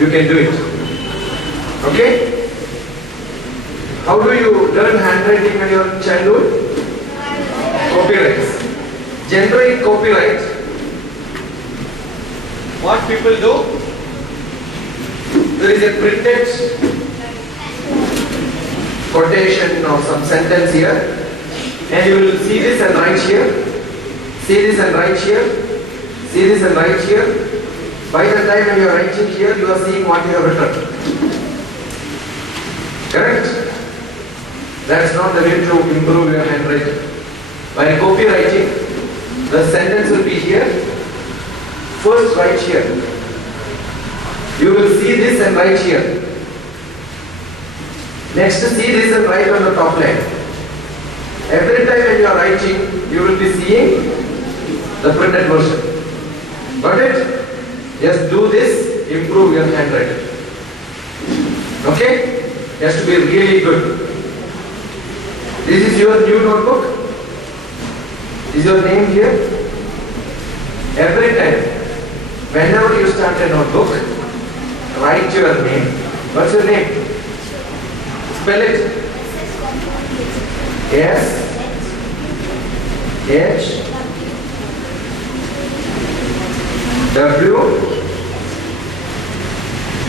you can do it. Okay? How do you learn handwriting when you are in childhood? Copyrights. Generate copyright. What people do? There is a printed quotation or some sentence here, and you will see this and write here, see this and write here, see this and write here. By the time when you are writing here, you are seeing what you have written. Correct? That's not the way to improve your handwriting. While copywriting, the sentence will be here. First write here. You will see this and write here. Next, see this and write on the top line. Every time when you are writing, you will be seeing the printed version. Got it? Just do this, improve your handwriting. Okay? It has to be really good. This is your new notebook. Is your name here? Every time, whenever you start a notebook, write your name. What's your name? Spell it. S H W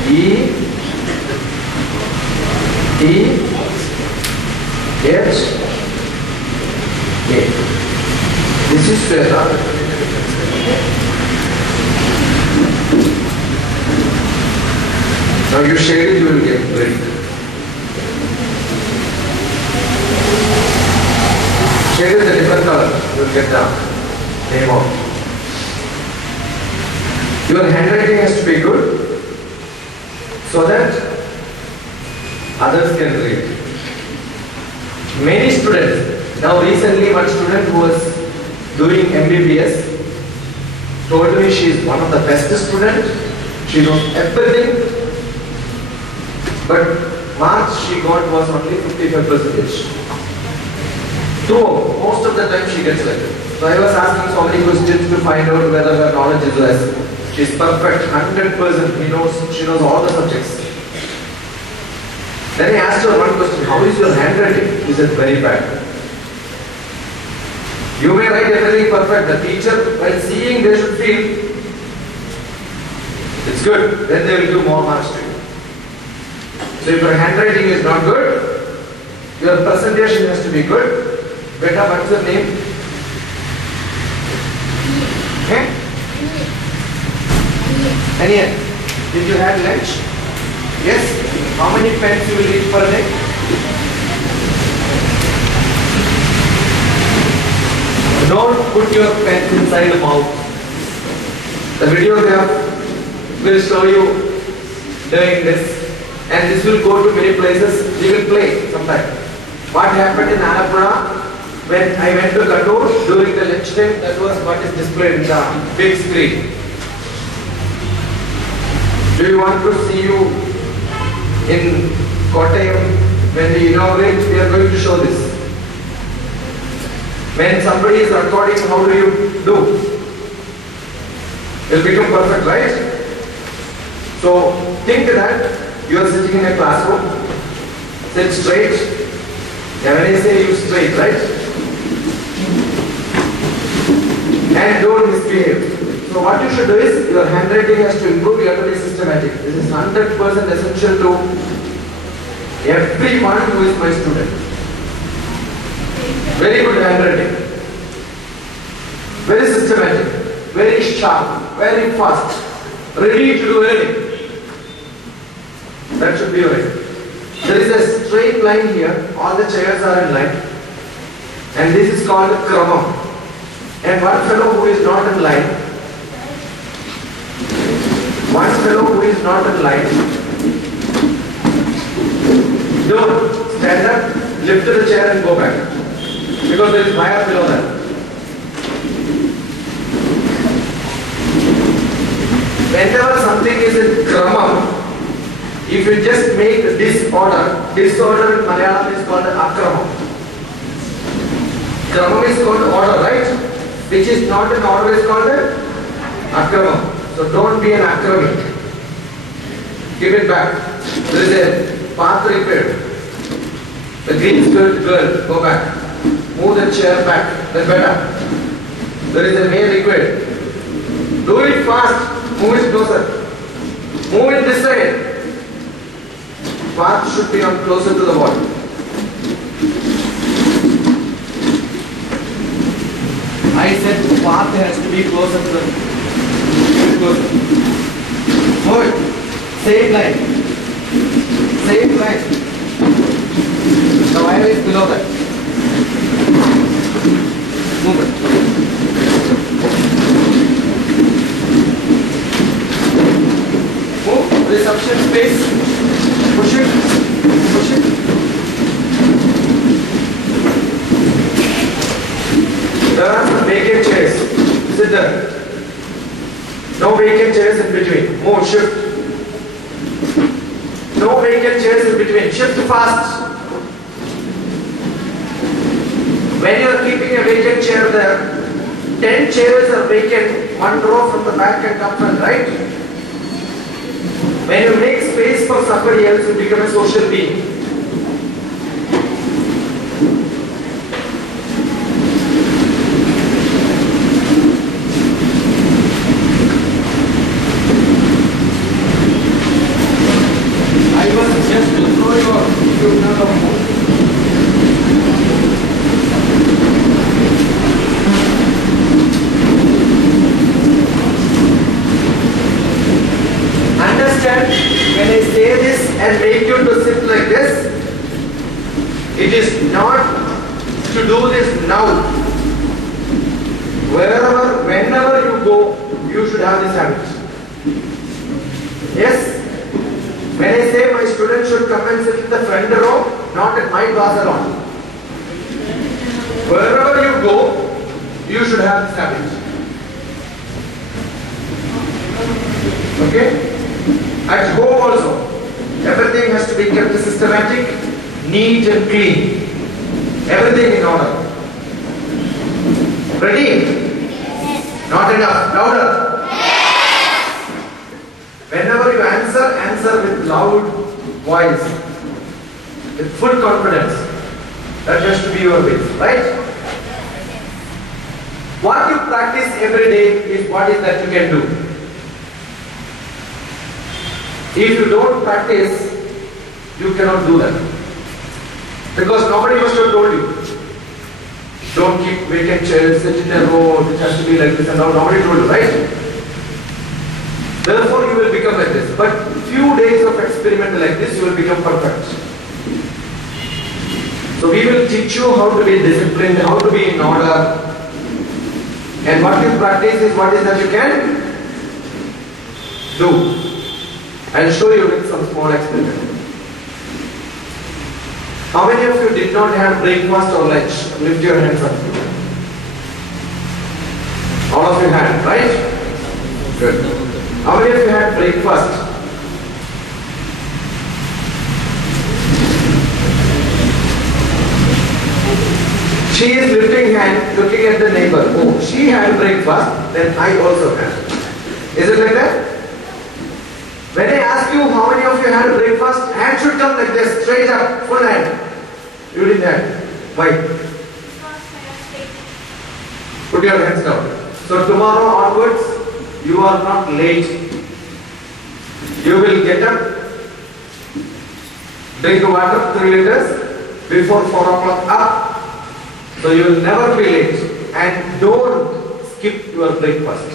E T H A. This is Sweta. Now you shade it, you will get very good. Shade it a different color, you will get the name of. Your handwriting has to be good so that others can read. Many students, now recently one student who was doing MBBS told me she is one of the best students, she knows everything, but marks she got was only 55%. True, most of the time she gets selected. So I was asking so many questions to find out whether her knowledge is less. She is perfect, 100%, she knows all the subjects. Then I asked her one question, how is your handwriting? She said, very bad. You may write everything perfect, the teacher, while seeing, they should feel it's good, then they will give more marks to you. So if your handwriting is not good, your presentation has to be good. Beta, what's your name? Okay? Aniya, did you have lunch? Yes? How many pens you will eat per day? Don't put your pens inside the mouth. The video will show you doing this, and this will go to many places. You will play sometime. What happened in Alappuzha when I went to Kannur during the lunch time, that was what is displayed in the big screen. Do you want to see you in Kottayam when we inaugurate? We are going to show this. When somebody is recording, how do you do? It will become perfect, right? So think that you are sitting in a classroom, sit straight. Yeah, when I say you straight, right? And don't misbehave. So what you should do is, your handwriting has to improve, you have to be systematic. This is 100% essential to everyone who is my student. Very good handwriting. Very systematic, very sharp, very fast, ready to do anything. That should be your aim. There is a straight line here, all the chairs are in line, and this is called Kramam. And one fellow who is not in line, don't stand up, lift the chair and go back, because there is fire below that. Whenever something is in Kramam, if you just make disorder in Malayalam is called Akramam. Kramam is called order, right? Which is not an order is called Akramam. So don't be an Akrami. Give it back. There is a path required. The green skirt girl, go back. Move the chair back. Then better. There is a male required. Do it fast. Move it closer. Move it this side. Path should be on closer to the wall. I said the path has to be closer to the closer. Move it. Same line. Same line. The wire is below that. Move it. Move. There is sufficient space. Push it. Push it. There are some vacant chairs. Sit there. No vacant chairs in between. Move. Shift. No vacant chairs in between. Shift fast. When you are keeping a vacant chair there, 10 chairs are vacant, one row from the back and come front, right? When you make space for somebody else, you become a social being. I was just to throw your understand, when I say this and make you to sit like this, it is not to do this now. Wherever, whenever you go, you should have this habit. Yes? When I say my students should come and sit in the front row, not at my class alone. Wherever you go, you should have this habit. Okay? At home also, everything has to be kept systematic, neat and clean. Everything in order. Ready? Yes. Not enough. Louder. Yes. Whenever you answer, answer with loud voice. With full confidence. That has to be your way. Right? What you practice every day is what is that you can do. If you don't practice, you cannot do that. Because nobody must have told you. Don't keep vacant chairs, sit in a row, it has to be like this and all. Nobody told you, right? Therefore, you will become like this. But few days of experiment like this, you will become perfect. So we will teach you how to be disciplined, how to be in order. And what you practice is what is that you can do. I will show you with some small experiment. How many of you did not have breakfast or lunch? Lift your hands up. All of you had, right? Good. How many of you had breakfast? She is lifting hand, looking at the neighbor. Oh, she had breakfast, then I also had. Is it like that? When I ask you how many of you had breakfast, hand should come like this, straight up, full hand. You didn't have. Why? Put your hands down. So tomorrow onwards, you are not late. You will get up, drink water 3 liters before 4 o'clock up. So you will never be late. And don't skip your breakfast.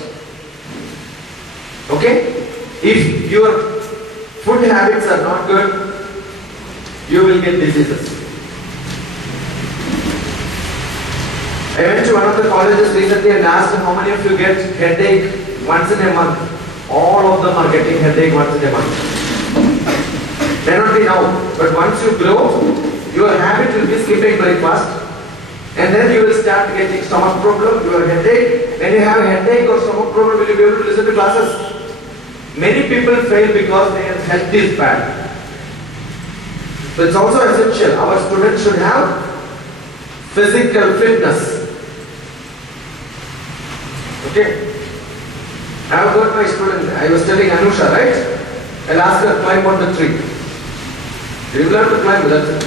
Okay? If your food habits are not good, you will get diseases. I went to one of the colleges recently and asked how many of you get headache once in a month. All of them are getting headache once in a month. May not be now, but once you grow, your habit will be skipping breakfast, and then you will start getting stomach problem, your headache. When you have a headache or stomach problem, will you be able to listen to classes? Many people fail because their health is bad. So it's also essential. Our students should have physical fitness. Okay? I have got my student, I was telling Anusha, right? I'll ask her, climb on the tree. You will have to climb, that's it.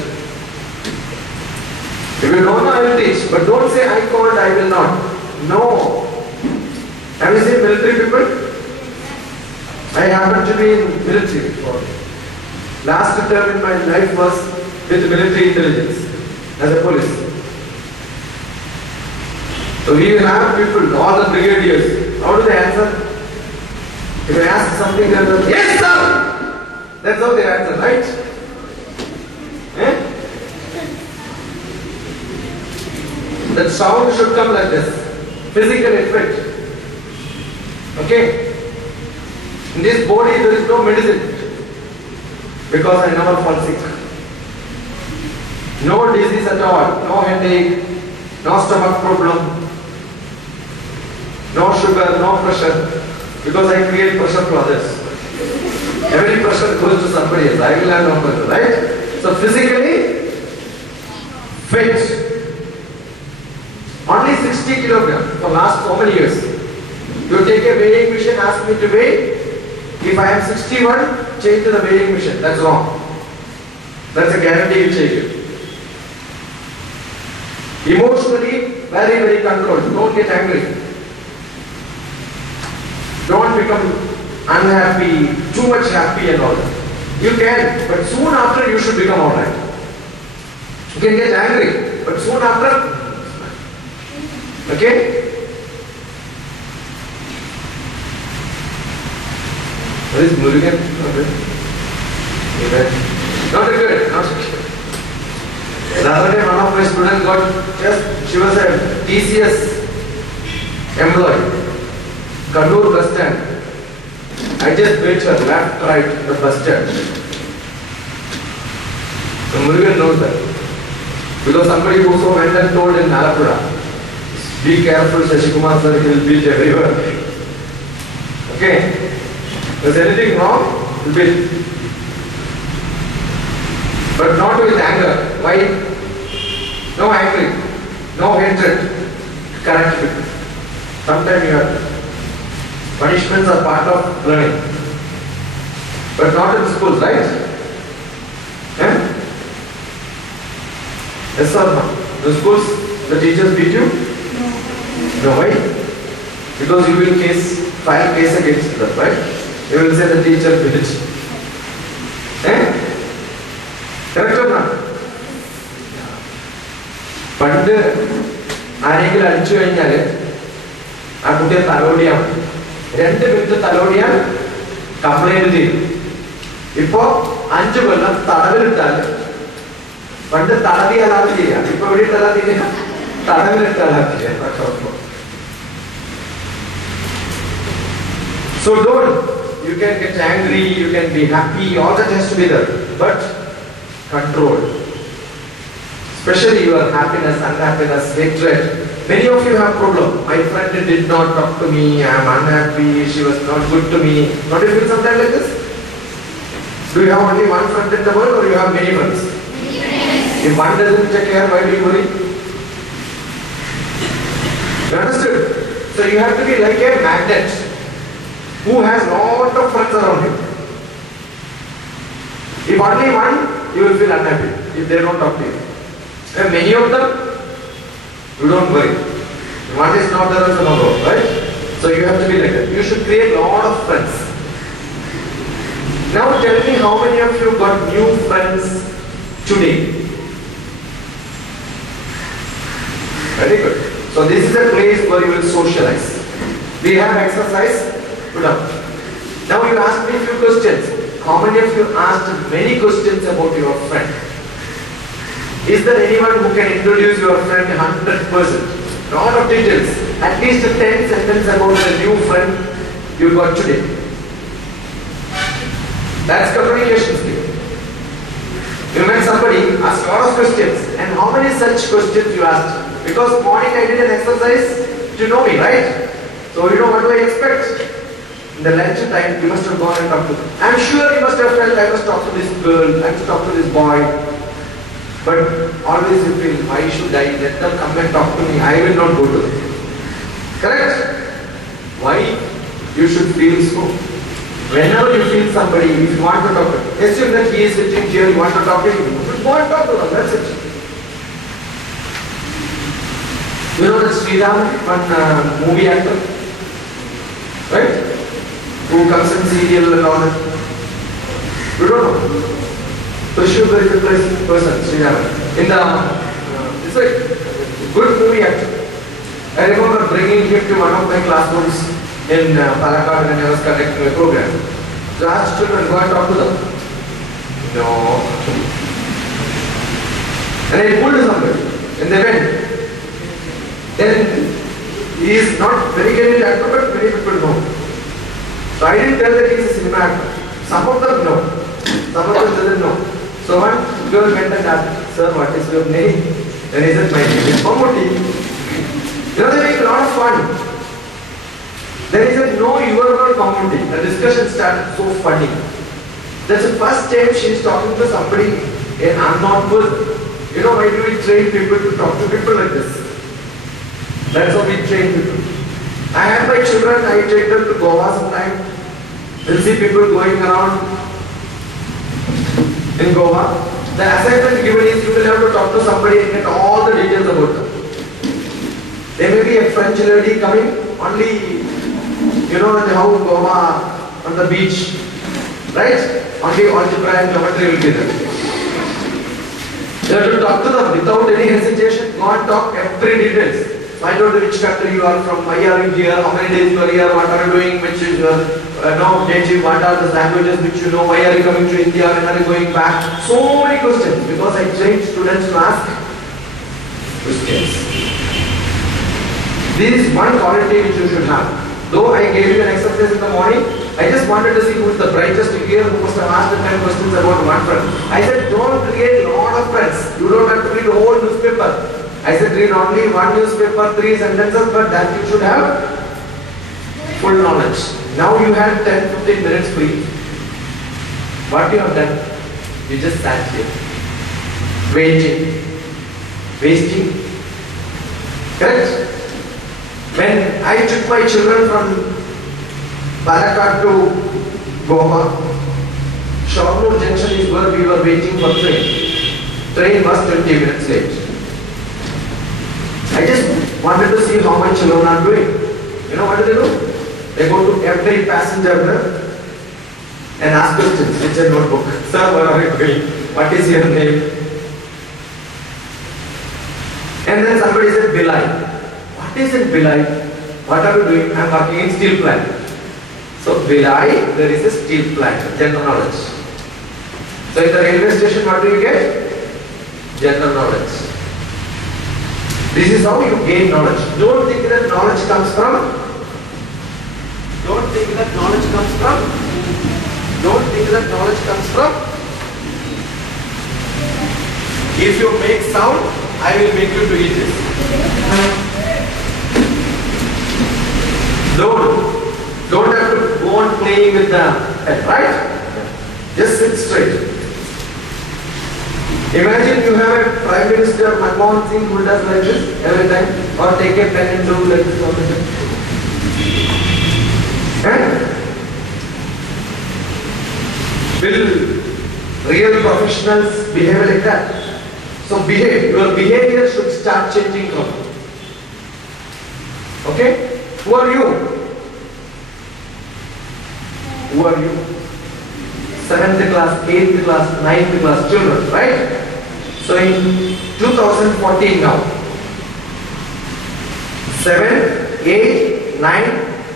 If you don't know, I will teach. But don't say, I can't, I will not. No. Have you seen military people? I happen to be in military before. Last term in my life was with military intelligence as a police. So we will have people, all the brigadiers. How do they answer? If I ask something, they will say, yes sir! That's how they answer, right? Eh? That sound should come like this. Physical effect. Okay? In this body there is no medicine. Because I never fall sick. No disease at all. No headache. No stomach problem. No sugar, no pressure. Because I create pressure for others. Every pressure goes to somebody else. I will have no pressure, right? So physically, fit. Only 60 kilograms for last so many years. You take a weighing machine, ask me to weigh. If I am 61, change to the weighing machine. That's wrong. That's a guarantee you change it. Emotionally, very, very controlled. Don't get angry. Don't become unhappy, too much happy and all that. You can, but soon after you should become alright. You can get angry, but soon after, okay? What is Murugan? Not good, not good. The other day one of my students got, she was a TCS employee. Kannur bus stand. I just wait her left, right, the bus stand. So Murugan knows that. Because somebody also went and told in Alappuzha, be careful, Shashikumar sir, he will beat everyone. Okay? Is anything wrong? He will beat. But not with anger. Why? No anger, no hatred. Correct it. Sometimes you have punishments are part of learning. But not in schools, right? Eh? Yes or no? In schools, the teachers beat you? No. Why? Because you will file case against them, right? You will say the teacher beat. Eh? Correct or not? പണ്ട് ആരെങ്കിലും അടിച്ചു കഴിഞ്ഞാൽ ആ കുട്ടിയെ തലോടിയാണ് 2 minute തലോടിയാൽ complaint ചെയ്യും. ഇപ്പോ 5 കൊല്ലം തടവിലിട്ടാൽ പണ്ട് തടവിയാലാണ് ചെയ്യാം. ഇപ്പൊ എവിടെ ഇട്ടാലാ തീരുക? തടവിലിട്ടാലാ തീരുക. So don't. You can get angry, you can be happy, all that has to be there. But control. Especially your happiness, unhappiness, hatred. Many of you have problem. My friend did not talk to me, I am unhappy, she was not good to me. Don't you feel sometimes like this? Do you have only one friend in the world or you have many friends? Yes. If one doesn't take care, why do you worry? You understood? So you have to be like a magnet who has lot of friends around him. If only one, you will feel unhappy if they don't talk to you. And many of them, you don't worry. One is not there, is another, right? So you have to be like that. You should create a lot of friends. Now tell me how many of you got new friends today? Very good. So this is a place where you will socialize. We have exercise. Put up. Now you ask me a few questions. How many of you asked many questions about your friend? Is there anyone who can introduce your friend 100%? Lot of details. At least 10 sentences about the new friend you got today. That's communication skill. You met somebody, ask a lot of questions. And how many such questions you asked? Because morning I did an exercise to know me, right? So you know what do I expect? In the lunch time, you must have gone and talked to them. I'm sure you must have felt I must talk to this girl, I must talk to this boy. But always you feel, why should I let them come and talk to me? I will not go to them. Correct? Why you should feel so? Whenever you feel somebody, if you want to talk to him, assume that he is sitting here, you want to talk to him, go and talk to them, that's it. You know that Sriram, one movie actor, right? Who comes in serial and all that. You don't know. Trishul is a person, Sriram. It's a good movie actor. I remember bringing him to one of my classrooms in Palakkad when I was conducting a program. So I asked children, go and talk to them. No. And I pulled somebody and they went. Then he is not very good actor, but many people know. So I didn't tell that he is a cinema actor. Some of them know. Some of them doesn't know. So one girl went and asked, sir, what is your name? Then he said, my name is Mammootty. You know, they make a lot of fun. Then he said, no, you are not Mammootty. The discussion started so funny. That's the first time she is talking to somebody, an unknown person. You know, why do we train people to talk to people like this? That's how we train people. I have my children, I take them to Goa sometime. We'll see people going around in Goa. The assignment given is you will have to talk to somebody and get all the details about them. There may be a French lady coming, only you know how Goa on the beach, right? Only algebra and geometry will be there. You have to talk to them without any hesitation. Go and talk every details. Find out which country you are from, why are you here, how many days you are here, what are you doing, which is your what are the languages which you know, why are you coming to India, when are you going back? So many questions because I trained students to ask questions. This is one quality which you should have. Though I gave you an exercise in the morning, I just wanted to see who is the brightest here, who must have asked the 10 questions about one friend. I said, don't create a lot of friends. You don't have to read the whole newspaper. I said, read only one newspaper, 3 sentences, but that you should have full knowledge. Now you have 10-15 minutes free. What you have done? You just sat here, waiting, wasting. Correct? When I took my children from Palakkad to Goa, Shortnote Junction is where we were waiting for train. Train was 20 minutes late. I just wanted to see how my children are doing. You know what do? They go to every passenger there and ask questions. It's a notebook. Sir, what are you doing? What is your name? And then somebody said, Bilai. What is in Bilai? What are you doing? I am working in steel plant. So Bilai, there is a steel plant, general knowledge. So in the railway station, what do you get? General knowledge. This is how you gain knowledge. Don't think that knowledge comes from. Don't think that knowledge comes from. Don't think that knowledge comes from. If you make sound, I will make you to eat it. Don't have to go on playing with the head, right? Just sit straight. Imagine you have a Prime Minister Manmohan Singh who does like this every time, or take a pen and do like this all the time. And will real professionals behave like that? So behave. Your behavior should start changing from. Okay? Who are you? Who are you? 7th class, 8th class, 9th class children, right? So in 2014 now, 7, 8, 9,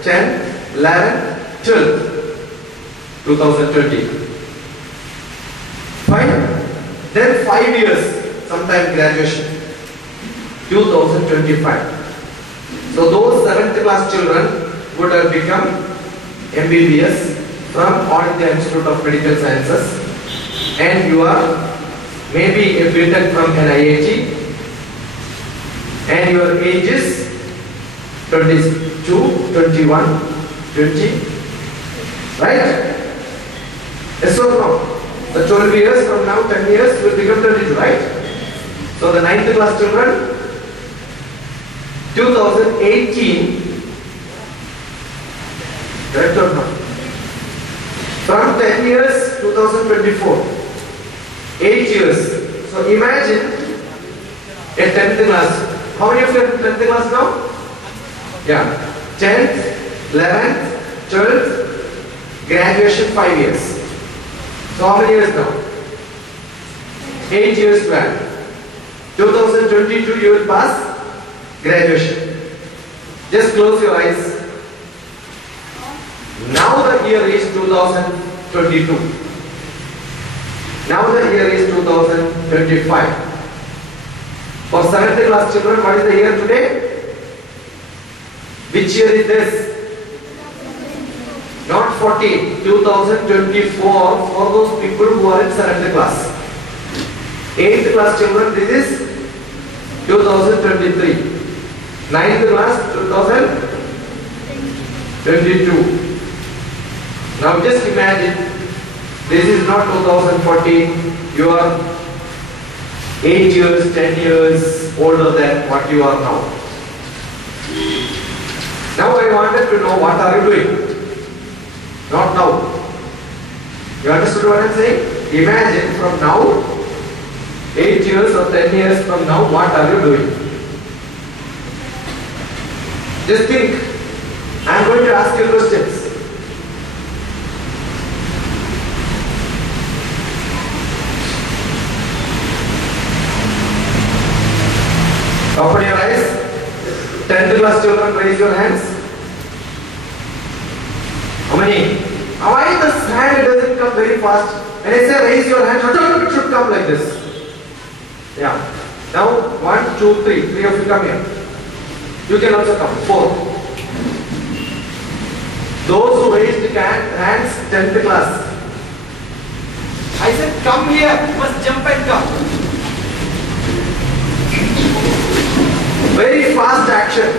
10, 11, 12, 2020. Fine? Then 5 years, sometime graduation, 2025. So those 7th class children would have become MBBS from All India Institute of Medical Sciences, and you are maybe a BTech from an IIT, and your age is 22, 21, 20, right? Yes or no? The 12 years from now, 10 years, you will become 32, right? So the 9th class children, 2018, correct or not? From 10 years, 2024. 8 years. So imagine a 10th class. How many of you are in 10th class now? Yeah. 10th, 11th, 12th, graduation 5 years. So how many years now? 8 years plan. 2022 you will pass graduation. Just close your eyes. Now the year is 2022. Now the year is 2025. For 7th class children, what is the year today? Which year is this? Not 14, 2024 for those people who are in 7th class. 8th class children, this is 2023. 9th class, 2022. Now just imagine, this is not 2014, you are 8 years, 10 years older than what you are now. Now I wanted to know, what are you doing? Not now. You understood what I am saying? Imagine from now, 8 years or 10 years from now, what are you doing? Just think. I am going to ask you questions. Open your eyes. 10th class children, raise your hands. How many? Why this hand doesn't come very fast? When I say raise your hand, it should come like this. Yeah. Now 1, 2, 3. 3 of you come here. You can also come. 4. Those who raised hands, 10th class. I said come here. You must jump and come. Very fast action.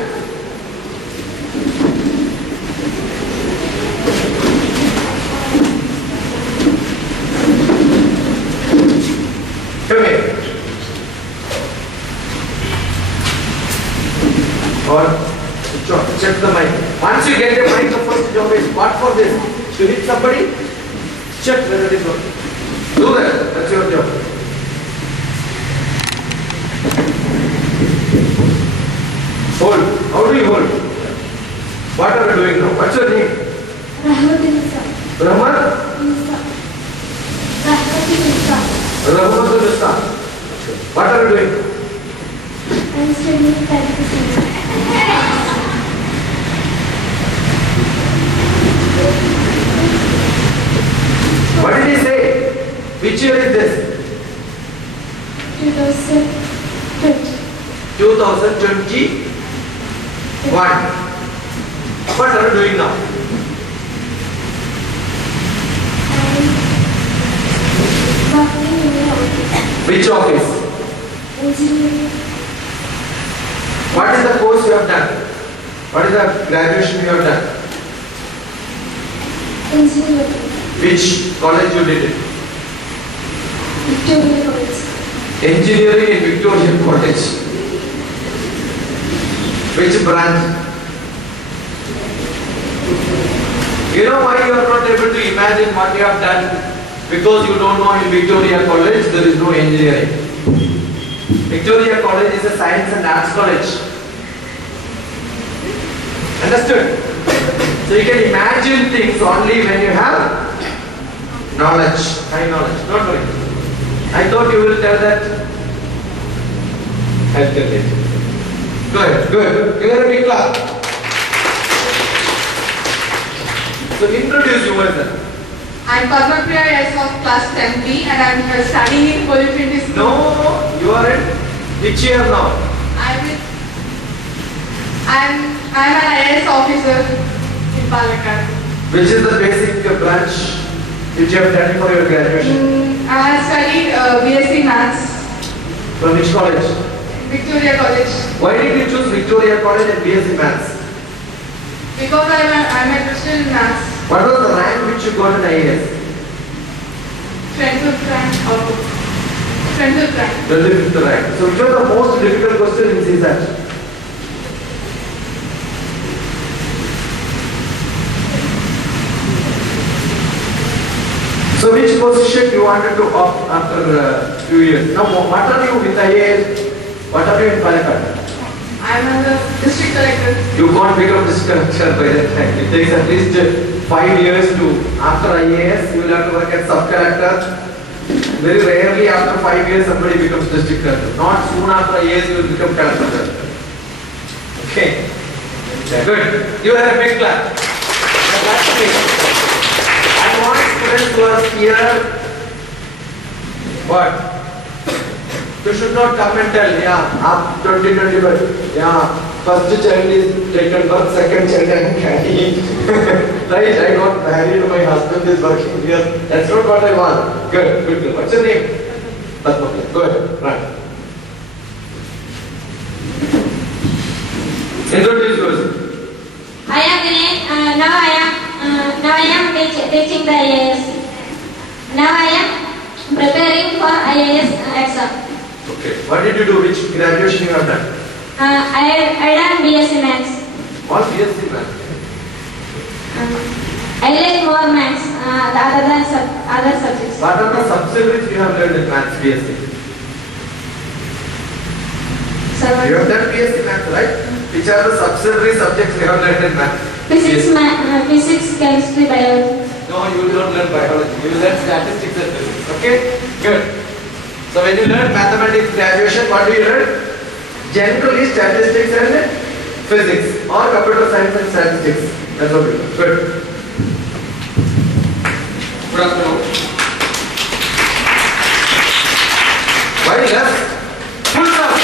Come here. Or check the mic. Once you get the mic, the first job is what for this? To hit somebody? Check whether it is working. Do that. That's your job. Hold. How do you hold? What are you doing now? What's your name? Rahmat. What are you doing? I'm studying Palakkad. What did he say? Which year is this? 2020. 2021. What are you doing now? I'm working in an office. Which office? Engineering. What is the course you have done? What is the graduation you have done? Engineering. Which college you did it? Victoria College. Engineering in Victoria College. Which branch? You know why you are not able to imagine what you have done? Because you don't know in Victoria College there is no engineering. Victoria College is a science and arts college. Understood? So you can imagine things only when you have knowledge, high knowledge. Don't worry. I thought you will tell that. I'll tell it. Good, good. Give her a big clap. So introduce yourself. I'm Padmapriya IAS of class 10B and I'm studying in Polytechnic School. No, you are in which year now? I'm an IAS officer in Palakkad. Which is the basic branch which you have done for your graduation? I have studied BSc Maths. From which college? Victoria College. Why did you choose Victoria College and BSc Maths? Because I'm interested in Maths. What was the rank which you got in IAS? 25th rank out of 25th rank. 25th rank. So which was the most difficult question in CSAT? So which position you wanted to opt after few years? Now what are you with IAS? What are you in Palakkad? I am the district collector. You can't become district collector by that time. It takes at least 5 years to, after IAS you will have to work as sub-collector. Very rarely after 5 years somebody becomes district collector. Not soon after IAS you will become collector. Okay. Good. You have a big clap. That's it. I want students who are here. What? You should not come and tell, yeah, 2025, yeah, first child is taken birth, second child I am carrying. Right, I got married, my husband is working here. That's not what I want. Good, good, good. What's your name? Padma. Go ahead, run. Introduce yourself. I am Vinay. Now I am teaching the IAS. Now I am preparing for IAS exam. Okay. What did you do? Which graduation you have done? I done BSc Maths. What BSc Maths? I like more Maths other than other subjects. What are the subsidiaries you have learned in Maths BSc? You have done BSc Maths, right? Which are the subsidiary subjects you have learned in Maths? Physics, chemistry, biology. No, you will not learn biology. You will learn statistics and physics. Okay? Good. So when you learn mathematics graduation, what do you learn? Generally statistics and physics or computer science and statistics. That's what we learn. Good. Good afternoon. Why left? Full stop.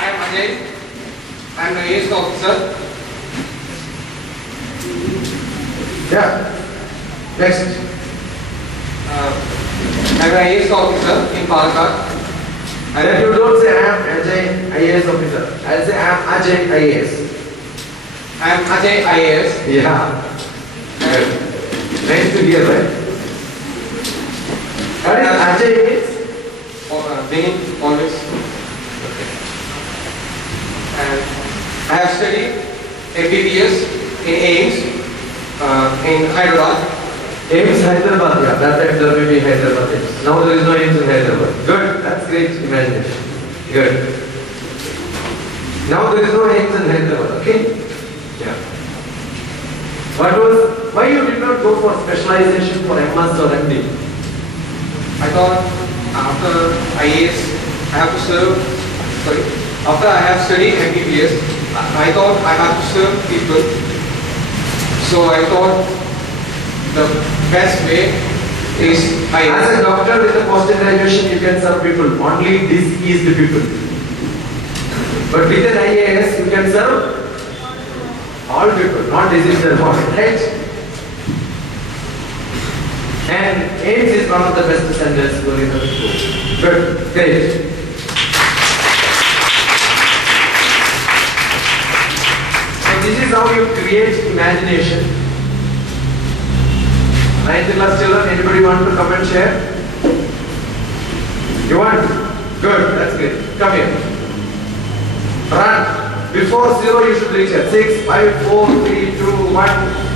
I am Ajay. I am the IAS officer. Yeah. Next. I am an IAS officer in Palakkad. Then you don't say I am Ajay IAS officer. I'll say I am Ajay IAS. I am Ajay IAS. Yeah. Good. Nice to hear, right? What is Ajay means? Beginning always. And I have studied MBBS in AIMS in Hyderabad. AIMS Hyderabad, yeah, that time there may be Hyderabad AIMS. Now there is no AIMS in Hyderabad. Good, that's great imagination. Good. Now there is no AIMS in Hyderabad, okay? Yeah. Why you did not go for specialization for MS or MD? I thought after IAS I have to serve, after I have studied MBBS, I thought I have to serve people. So I thought the best way is IAS. As a doctor with a post-graduation, you can serve people, only diseased people. But with an IAS, you can serve all people, not diseased and all, right? And AIMS is one of the best centers for research. Good, great. So this is how you create imagination. 9th class children, anybody want to come and share? You want? Good, that's great. Come here. Run. Before 0 you should reach at 6, 5, 4, 3, 2, 1.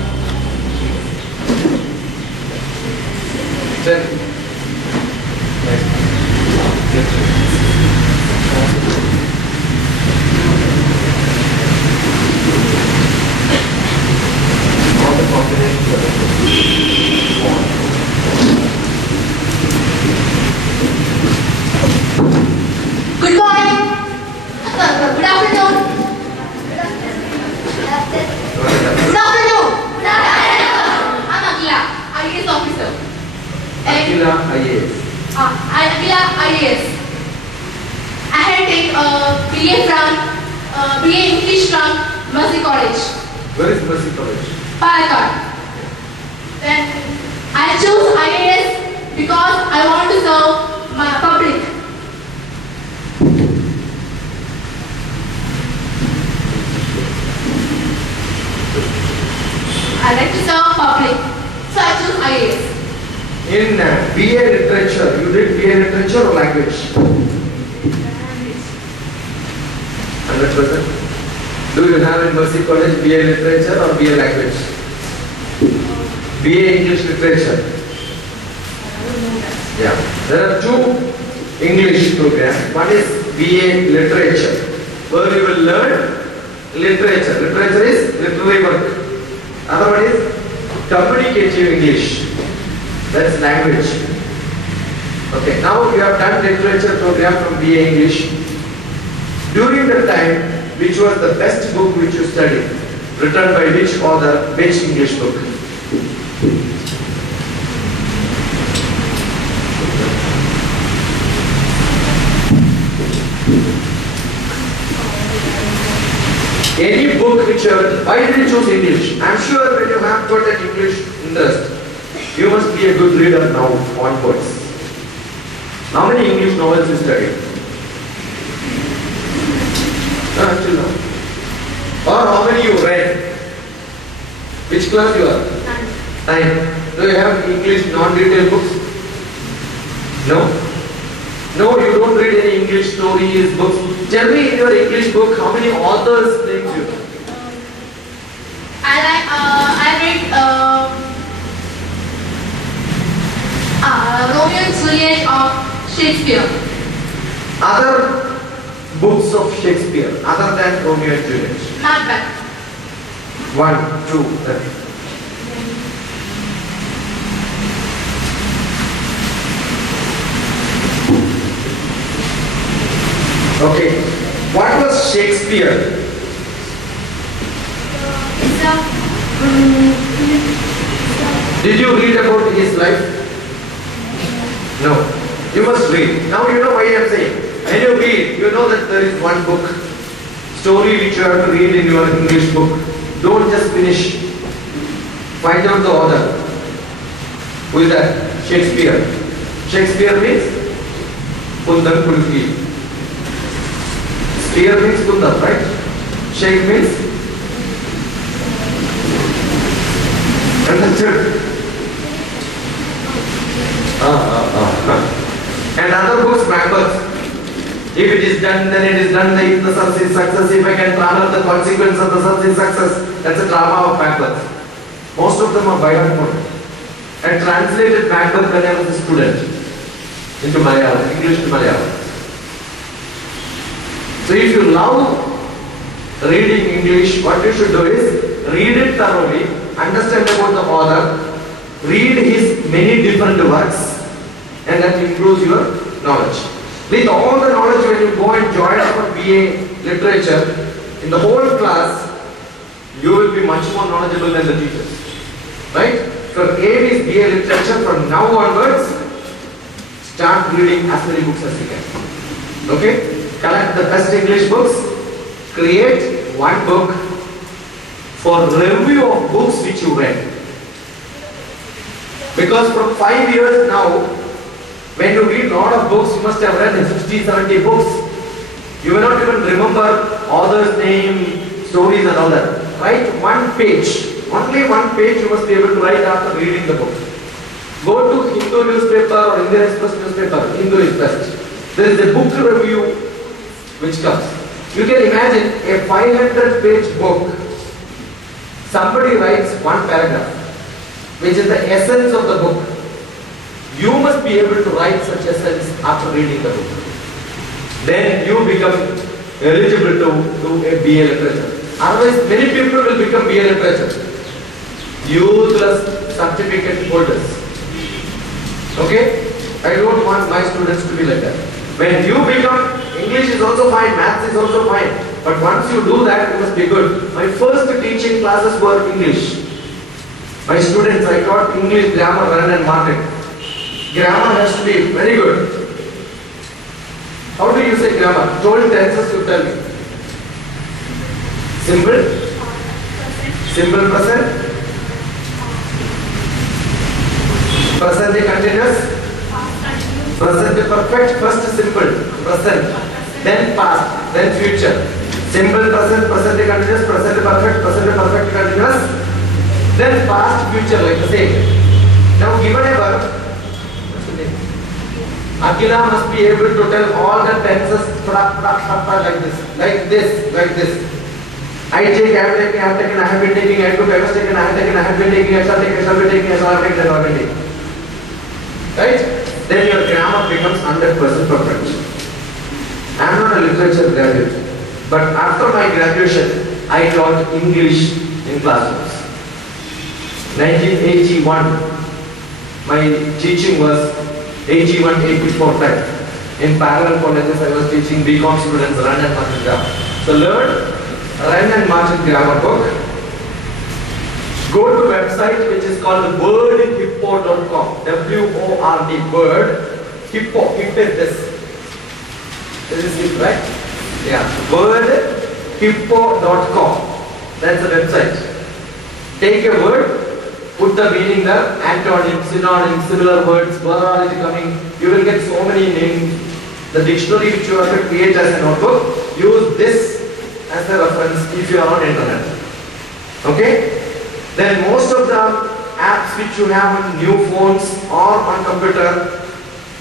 10. All the combinations Good morning. Good afternoon. Good afternoon. I'm Akila, IAS officer. Akila IAS. Akila IAS. I had taken BA English from Mercy College, Where is Mercy College? Palakkad. Then I chose IAS because I want to serve my public. I like to serve public, so I chose IAS. In BA Literature, you did BA Literature or language? 100%. Do you have in Mercy College BA Literature or BA Language? BA English Literature. Yeah. There are two English programs. One is BA Literature, where you will learn literature. Literature is literary work. Another one is communicative English. That's language. Okay, now you have done literature program from BA English. During the time, which was the best book which you studied? Written by which author, which English book? Any book which you have, why did you choose English? I am sure when you have got an English interest, you must be a good reader now onwards. How many English novels you studied? Until now. Or how many you read? Which class you are? 9. Do you have English non-detailed books? No? No, you don't read any English stories, books. Tell me in your English book, how many authors names you? I read Romeo and Juliet of Shakespeare. Other books of Shakespeare, other than Romeo and Juliet? Not bad. 1, 2, 3. Okay, what was Shakespeare? Did you read about his life? No. You must read. Now you know why I am saying. When you read, you know that there is one book, story which you have to read in your English book. Don't just finish. Find out the author. Who is that? Shakespeare. Shakespeare means Kundam Kulki. Spear means Kundam, right? Shake means understood? And other books, Macbeth. If it is done, then it is done. If the success is success, if I can travel the consequence of the success is success, that's a drama of Macbeth. Most of them are by heart mode. I translated Macbeth when I was a student into Malayalam, English to Malayalam. So if you love reading English, what you should do is read it thoroughly, understand about the author, read his many different works, and that improves your knowledge. With all the knowledge, when you go and join for BA Literature, in the whole class, you will be much more knowledgeable than the teachers. Right? So aim is BA Literature. From now onwards, start reading as many books as you can. Okay? Collect the best English books, create one book for review of books which you read. Because from 5 years now, when you read a lot of books, you must have read 60, 70 books. You may not even remember author's name, stories and all that. Write one page. Only one page you must be able to write after reading the book. Go to Hindu newspaper or Indian Express newspaper. Hindu is best. There is a book review which comes. You can imagine a 500-page book. Somebody writes one paragraph, which is the essence of the book. You must be able to write such essence after reading the book. Then you become eligible to do a BA Literature. Otherwise, many people will become BA Literature. Useless certificate holders. Okay? I don't want my students to be like that. When you become, English is also fine, maths is also fine. But once you do that, you must be good. My first teaching classes were English. My students, I taught English, grammar, run and market. Grammar has to be very good. How do you say grammar? Told tenses, you tell me. Simple? Simple present? Present continuous? Present perfect, first simple, present, then past, then future. Simple present, present continuous, present perfect continuous, then past, future, like the same. Now given a verb, what's the name? Akila must be able to tell all the tenses like this, like this, like this. I take, I have taken, I have taken, I have been taking, I took, I was taken, I have taken, I have been taking, I shall take, I shall be taking, I shall have taken, I shall have been taking. Right? Then your grammar becomes 100% perfect. I am not a literature graduate, but after my graduation, I taught English in classrooms. 1981, my teaching was 81-84 time. In parallel colleges, I was teaching BCom students run and march and grammar. So learn run and march and grammar book. Go to website which is called wordhippo.com. W-O-R-D, word hippo. Hip is this. This is hip, right? Yeah. Wordhippo.com. That's the website. Take a word. Put the meaning there, antonyms, synonyms, similar words, plurality coming. You will get so many names. The dictionary which you have to create as a notebook, use this as a reference if you are on internet. Okay? Then most of the apps which you have on new phones or on computer,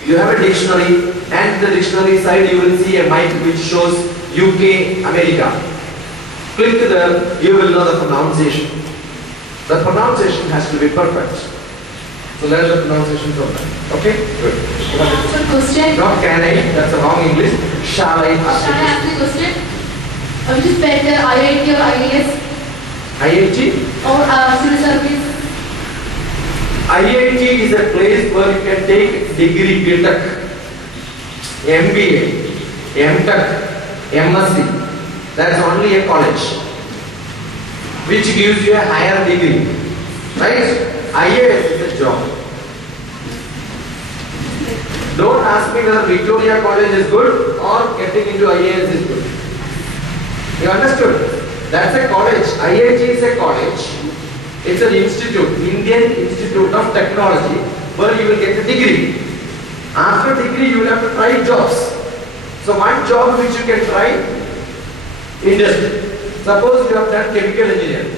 you have a dictionary, and the dictionary side you will see a mic which shows UK, America. Click there, you will know the pronunciation. The pronunciation has to be perfect. So learn the pronunciation from that. Okay? Good. Can I ask a question? Not can I, that's a wrong English. Shall I ask Shall I ask a question? Which is better, IIT or IAS? IIT? Or civil service? IIT is a place where you can take degree, BTech, MBA, MTech, MSc. That's only a college which gives you a higher degree. Right? IAS is a job. Don't ask me whether Victoria College is good or getting into IAS is good. You understood? That's a college. IIT is a college. It's an institute, Indian Institute of Technology, where you will get a degree. After degree, you will have to try jobs. So one job which you can try, industry. Suppose you have done chemical engineering.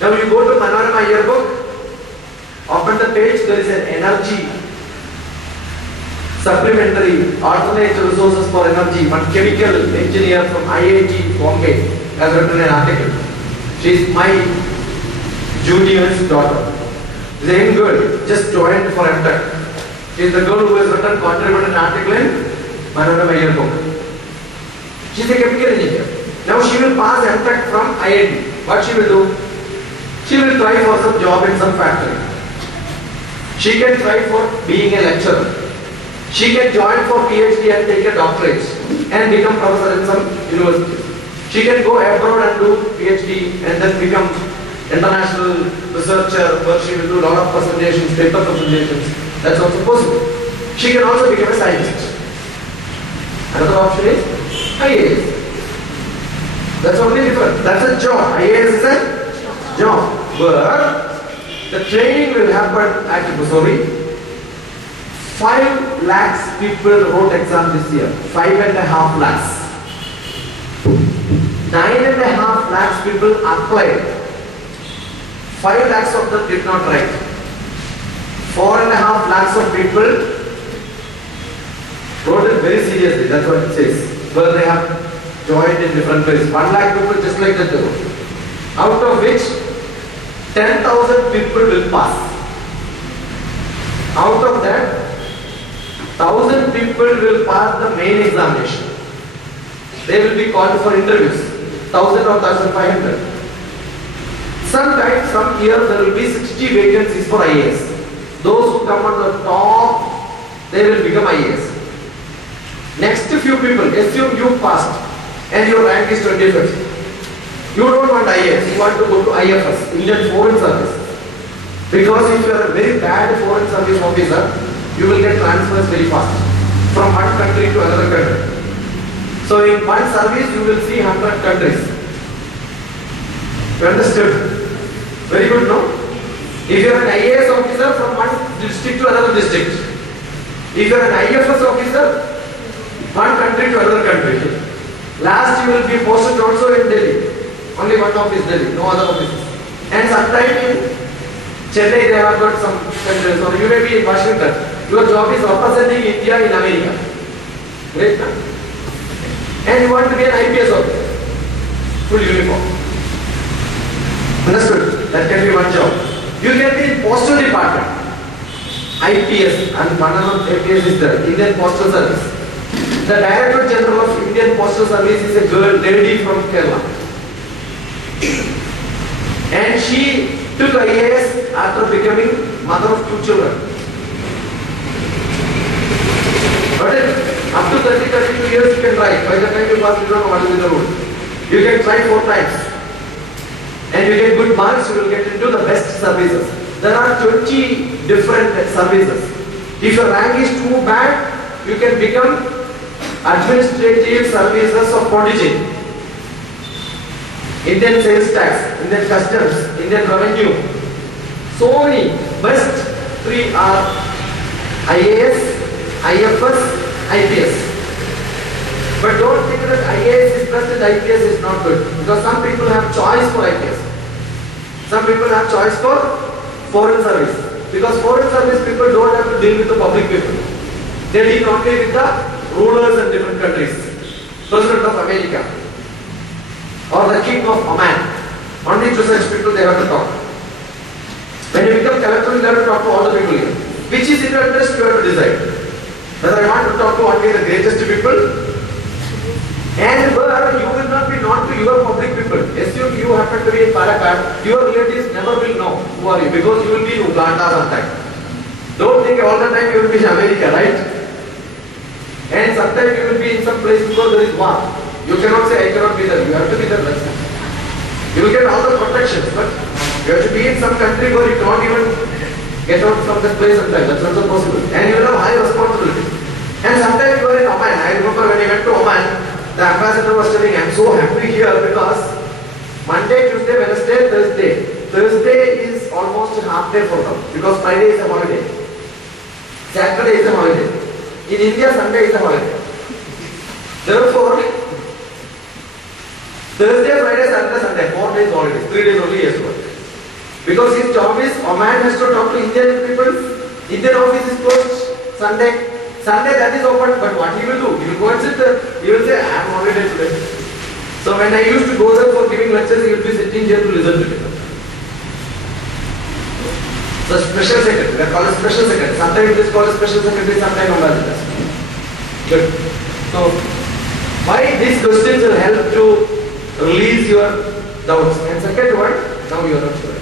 Now you go to Manorama yearbook, open the page, there is an energy supplementary alternate resources for energy. One chemical engineer from IIT Bombay has written an article. She is my junior's daughter. She's a young girl, just joined for MTech. She is the girl who has contributed an article in Manorama yearbook. She is a chemical engineer. Now she will pass MTech from IIT. What she will do? She will try for some job in some factory. She can try for being a lecturer. She can join for PhD and take a doctorate and become professor in some university. She can go abroad and do PhD and then become international researcher where she will do a lot of presentations, paper presentations. That's also possible. She can also become a scientist. Another option is IAS. That's only different. That's a job. IAS is a job. But the training will happen at Missouri. 5 lakhs people wrote exam this year. 5.5 lakhs. 9.5 lakhs people applied. 5 lakhs of them did not write. 4.5 lakhs of people wrote it very seriously. That's what it says. Where they have joined in different places. 1 lakh people just like that. Out of which 10,000 people will pass. Out of that, 1,000 people will pass the main examination. They will be called for interviews. 1,000 or 1,500. Sometimes, some years there will be 60 vacancies for IAS. Those who come on the top, they will become IAS. Next few people, assume you passed and your rank is 25th. You don't want IAS, you want to go to IFS, Indian Foreign Service. Because if you are a very bad foreign service officer, you will get transfers very fast from one country to another country. So in one service you will see 100 countries. You understood? Very good, no? If you are an IAS officer from one district to another district. If you are an IFS officer, one country to another country. Last you will be posted also in Delhi. Only one office Delhi, no other offices. And sometime in Chennai they have got some countries, or you may be in Washington. Your job is representing India in America. Great, no? And you want to be an IPS officer. Full uniform. Understood? That can be one job. You can be in postal department. IPS, and one of IPS is the Indian Postal Service. The Director General of Indian Postal Service is a girl, lady from Kerala. And she took IAS after becoming mother of 2 children. But up to 32 years you can try. By the time you pass, you don't know what is the rule. You can try 4 times. And you get good marks, you will get into the best services. There are 20 different services. If your rank is too bad, you can become administrative services of prodigy. Indian sales tax, Indian customs, Indian revenue. So many. Best 3 are IAS, IFS, IPS. But don't think that IAS is best and IPS is not good. Because some people have choice for IPS. Some people have choice for foreign service. Because foreign service people don't have to deal with the public people. They deal only with the rulers in different countries. President of America or the king of Oman. Only to such people they have to talk. When you become collector, you have to talk to all the people here. Which is in your interest, you have to decide. Whether I want to talk to only the greatest people, and where you will not be known to your public people. Assume you happen to be in Palakkad, your relatives never will know who are you, because you will be in Uganda sometime. Don't think all the time you will be in America, right? And sometimes you will be in some place because there is war. You cannot say I cannot be there. You have to be there. You will get all the protections, but you have to be in some country where you can't even get out from that place sometimes. That's not possible. And you will have high responsibility. And sometimes you are in Oman. I remember when I went to Oman, the ambassador was telling, I am so happy here because Monday, Tuesday, Wednesday, Thursday. Thursday is almost a half day for them because Friday is a holiday. Saturday is a holiday. In India, Sunday is a holiday. Therefore, Thursday, Friday, Saturday, Sunday, 4 days holiday, 3 days only he has to work. Because his job is, Oman has to talk to Indian people, Indian office is closed Sunday. Sunday that is open, but what he will do? He will go and sit there. He will say, I am holiday today. So when I used to go there for giving lectures, he will be sitting here to listen to me. So special secretary, they are called special secretary. Sometimes it is called special secretary, sometimes ambassadors. Good. So why these questions will help to release your doubts. And second one, now you are not sure.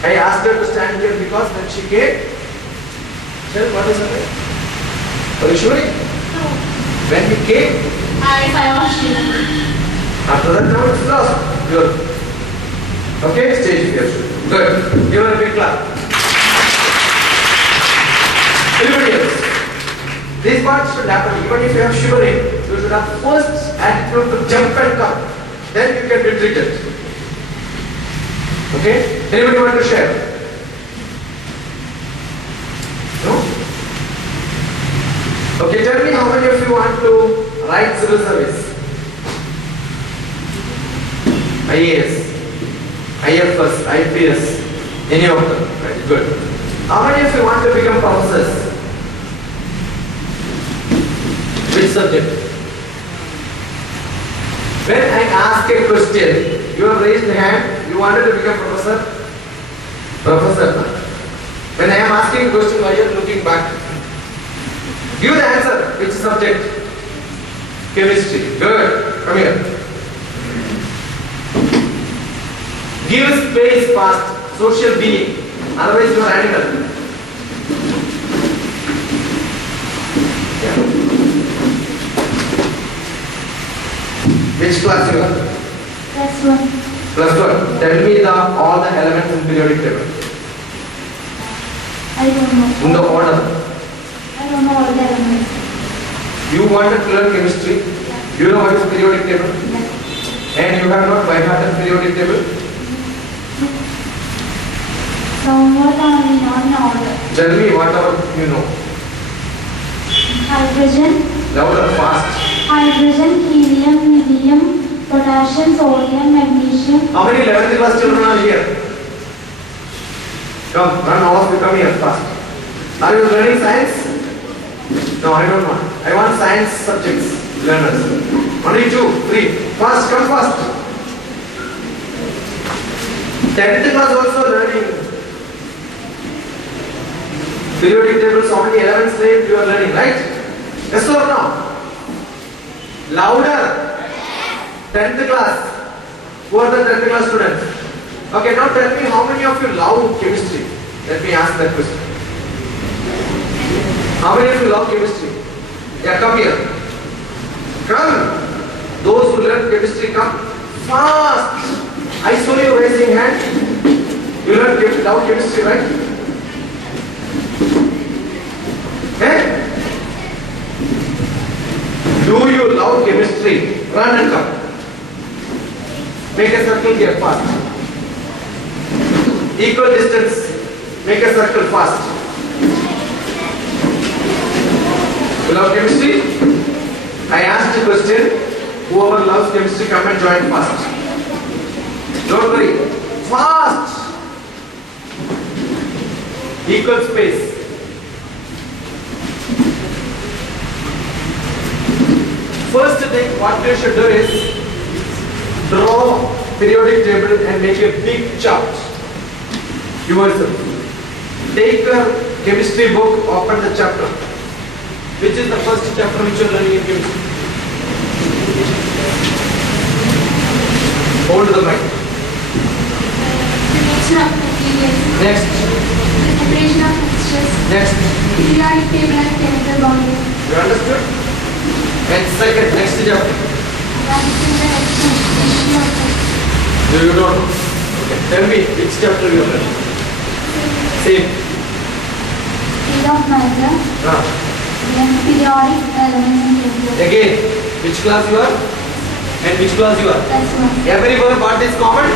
I asked her to stand here because when she came, tell what is her name? Are you sure? No. When he came, I was sure. after that now it's lost. Good. Okay, stage here. Good. Give her a big clap. Everybody else. These parts should happen. Even if you have shivering, you should have first attitude to jump and come. Then you can be treated. Okay? Anybody want to share? No? Okay, tell me how many of you want to write civil service? IAS, IFS, IPS, any of them? Right, good. How many of you want to become professors? Which subject? When I ask a question, you have raised the hand, you wanted to become professor? Professor. When I am asking a question, why are you looking back? Give the answer. Which subject? Chemistry. Good. Come here. Give space fast. Social being. Otherwise you are animal. Yeah. Which class you are? Plus 1. Plus 1. Tell me all the elements in periodic table. I don't know. In the order. I don't know all the elements. You wanted to learn chemistry. You know what is periodic table? Yes. And you have not by heart the periodic table? Somewhat only not in order. Tell me whatever you know. Hydrogen, Louder, fast. hydrogen, helium, helium, potassium, sodium, magnesium. How many 11th class children are here? Come, run all of you, come here fast. Are you learning science? No, I don't want. I want science subjects, learners. Only 2, 3. Fast, come fast. 10th class also learning periodic tables, how many elements named you are learning, right? Yes or no? Louder. 10th class. Who are the 10th class students? Okay, now tell me how many of you love chemistry? Let me ask that question. How many of you love chemistry? Yeah, come here. Come. Those who learn chemistry, come fast. I saw you raising hand. You love chemistry, right? Eh? Do you love chemistry? Run and come. Make a circle here fast. Equal distance. Make a circle fast. You love chemistry? I asked a question. Whoever loves chemistry, come and join fast. Don't worry. Fast. Equal space. First thing what you should do is draw periodic table and make a big chart yourself. Take a chemistry book, open the chapter. Which is the first chapter which you are learning in chemistry? Hold the mic. Separation of materials. Next. Separation of mixtures. Next. Periodic table and chemical bonding. You understood? And second, next chapter. You don't know. Okay. Tell me which chapter you are learning. Same. State of matter. Then periodic elements. Again, which class you are? And which class you are? That's one. Everyone, what is common?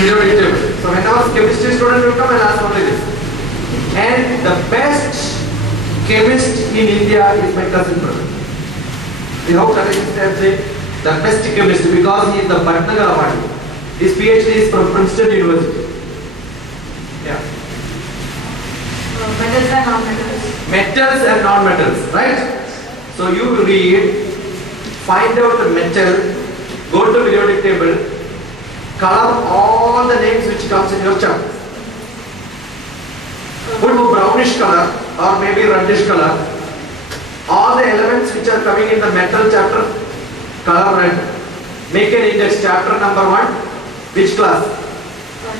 Periodic table. So whenever chemistry student will come and ask only this. And the best chemist in India is my cousin brother. You know, correct is say the best chemist because he is the Bhatnagar award. His PhD is from Princeton University. Yeah. Metals and non-metals. Metals and non-metals, right? So you read, find out the metal, go to periodic table, color all the names which comes in your chart. Put brownish color or maybe reddish color. All the elements which are coming in the metal chapter, color red. Make an index, chapter number 1. Which class?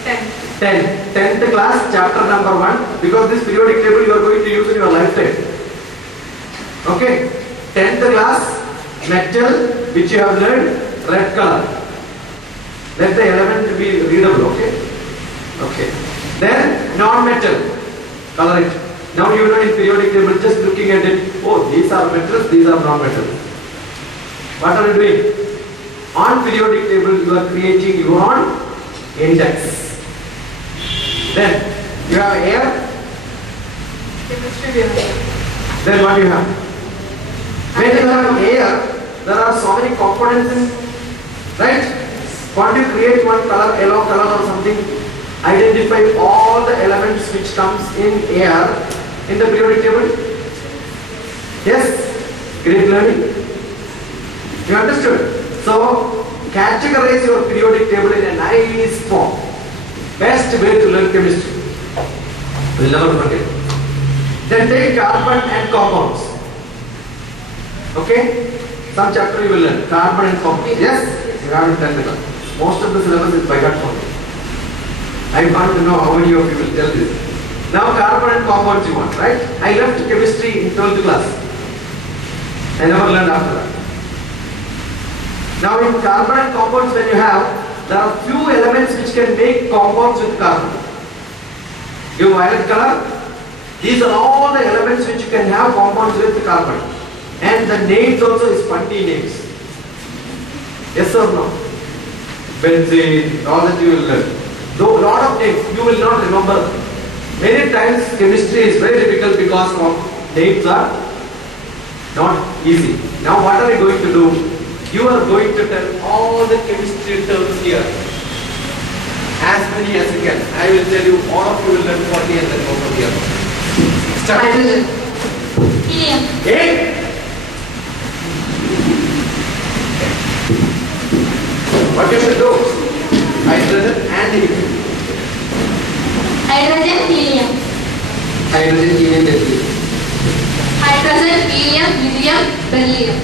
10. 10th class, chapter number 1. Because this periodic table you are going to use in your lifetime. Okay. 10th class, metal, which you have learned, red color. Let the element be readable, okay? Okay. Then, non-metal, color it. Now you know in periodic table, just looking at it, oh, these are metals, these are non-metals. What are you doing? On periodic table, you are creating your own index. Then, you have air. Then what do you have? When you have air, there are so many components in, right? Want to create one color, yellow color or something, identify all the elements which comes in air in the periodic table. Yes? Great learning. You understood? So, categorize your periodic table in a nice form. Best way to learn chemistry. We'll never forget. Then take carbon and compounds. Okay? Some chapter you will learn. Carbon and compounds. Yes? You haven't done it. Most of the syllabus is by heart form. I want to know how many of you will tell this. Now carbon and compounds you want, right? I left chemistry in 12th class. I never learned after that. Now in carbon and compounds when you have, there are few elements which can make compounds with carbon. Give violet color. These are all the elements which you can have compounds with carbon. And the names also is funny names. Yes or no? Benzene, all that you will learn. Though a lot of names, you will not remember. Many times chemistry is very difficult because of names are not easy. Now what are we going to do? You are going to tell all the chemistry terms here. As many as you can. I will tell you, all of you will learn 40 and then go from here. Start. Helium. Hey! What you should do? Hydrogen and helium. hydrogen, helium. Hydrogen, helium, lithium. Hydrogen, helium, lithium, beryllium.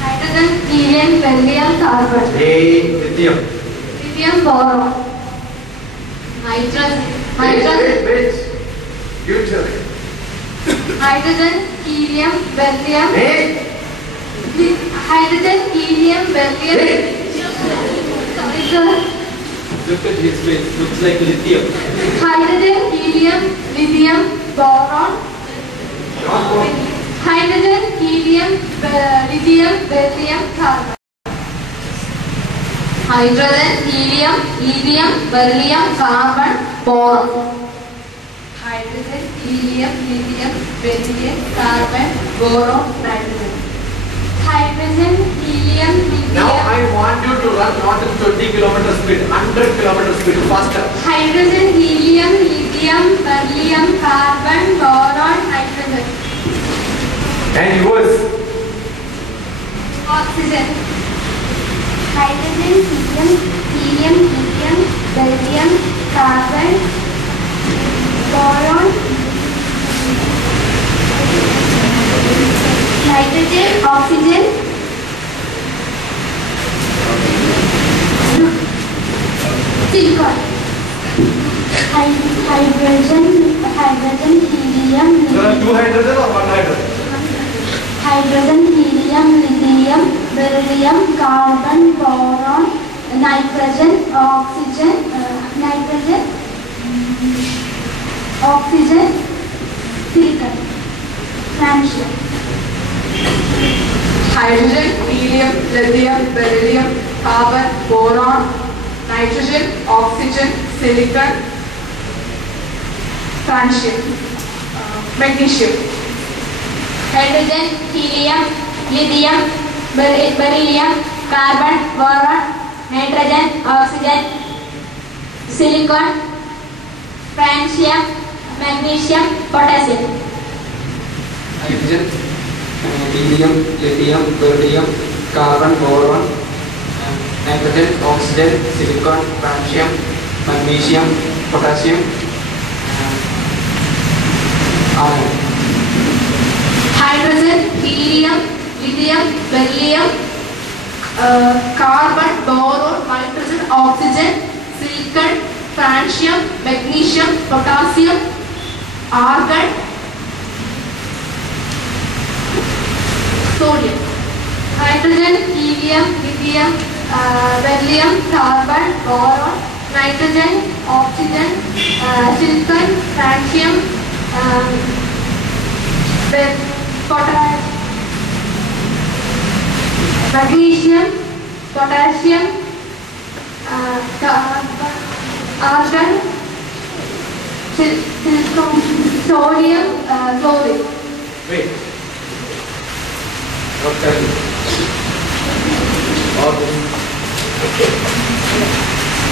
Hydrogen, helium, beryllium, carbon. Lithium. Lithium, boron. Nitrogen. Wait. You tell me. Hydrogen, helium, beryllium. Hydrogen, helium, beryllium. Sorry, sir. Look at his face. Looks like lithium. Hydrogen, helium, lithium, boron. Hydrogen, helium, lithium, beryllium, carbon. Hydrogen, helium, lithium, beryllium, carbon, boron. Hydrogen, helium, lithium, beryllium, carbon, boron, nitrogen. Hydrogen, helium, lithium. Now I want you to run not in 20 kilometer speed, 100 kilometer speed, faster. Hydrogen, helium, lithium, beryllium, carbon, boron, nitrogen. And yours? Oxygen. Hydrogen, helium, lithium, beryllium, carbon, boron, nitrogen, oxygen, silicon. Hydrogen, helium, There are two hydrogen or one hydrogen? hydrogen, helium, lithium, beryllium, carbon, boron, nitrogen, oxygen, silicon, francium. Hydrogen, helium, lithium, beryllium, carbon, boron, nitrogen, oxygen, silicon, francium, magnesium. Hydrogen, helium, lithium, beryllium, carbon, boron, nitrogen, oxygen, silicon, francium, magnesium, potassium. Hydrogen, helium, lithium, beryllium, carbon, boron, nitrogen, oxygen, silicon, francium, magnesium, potassium, iron. Hydrogen, helium, lithium, beryllium, carbon, boron, nitrogen, oxygen, silicon, francium, magnesium, potassium, argon, sodium. Hydrogen, helium, lithium, beryllium, carbon, boron, nitrogen, oxygen, silicon, francium, magnesium, potassium, argon, silicon, sodium, chlorine. Wait. Okay.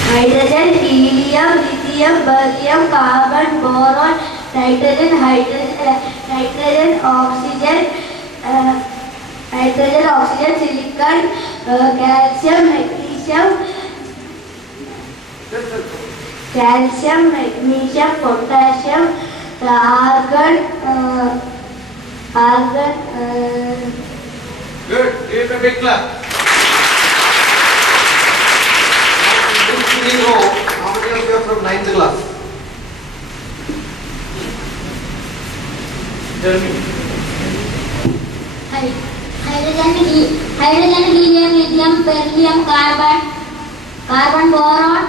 Hydrogen, helium, lithium, beryllium, carbon, boron, nitrogen, oxygen, silicon, calcium, magnesium, potassium, argon, Good. Give it a big clap. In row, how many of you are from 9th class? Tell me. hydrogen, helium, lithium, beryllium, carbon, boron,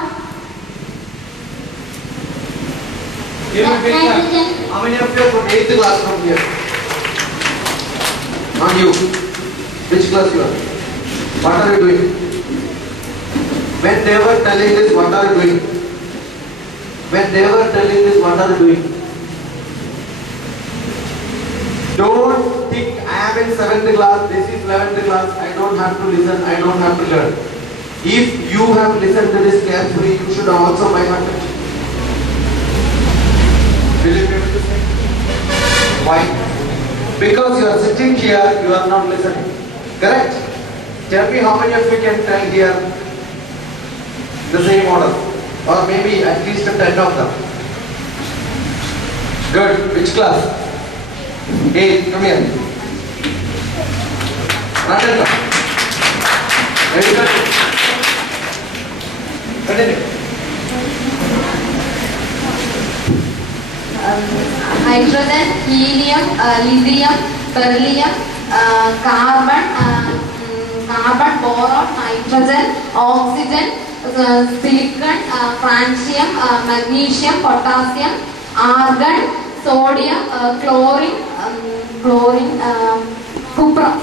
Give it a big clap. nitrogen. How many of you are from 8th class from here? Not you. Which class you are? What are you doing? When they were telling this, what are you doing? When they were telling this, what are you doing? Don't think I am in 7th class, this is 11th class, I don't have to listen, I don't have to learn. If you have listened to this carefully, you should also by heart it. Will you be able to say? Why? Because you are sitting here, you are not listening. Correct? Tell me how many of you can tell here the same order, or maybe at least 10 of them. Good. Which class? 8. Come here. Run and come. Very good. Continue. Hydrogen, helium, lithium, beryllium, carbon, boron, nitrogen, oxygen, silicon, francium, magnesium, potassium, argon, sodium, chlorine, cuprum.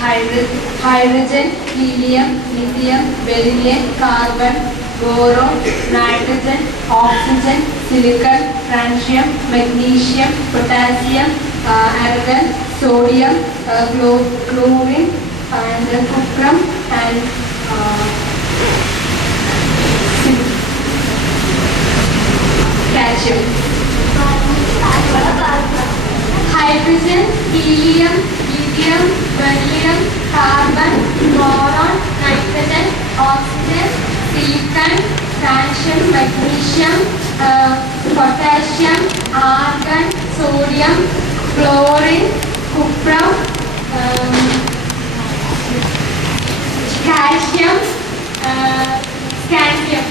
Hydrogen, helium, lithium, beryllium, carbon, boron, nitrogen, oxygen, silicon, francium, magnesium, potassium, argon, sodium, chlorine, and cuprum, and calcium. Hydrogen, helium, lithium, beryllium, carbon, boron, nitrogen, oxygen, silicon, francium, magnesium, potassium, argon, sodium, chlorine, cuprum, calcium, scandium.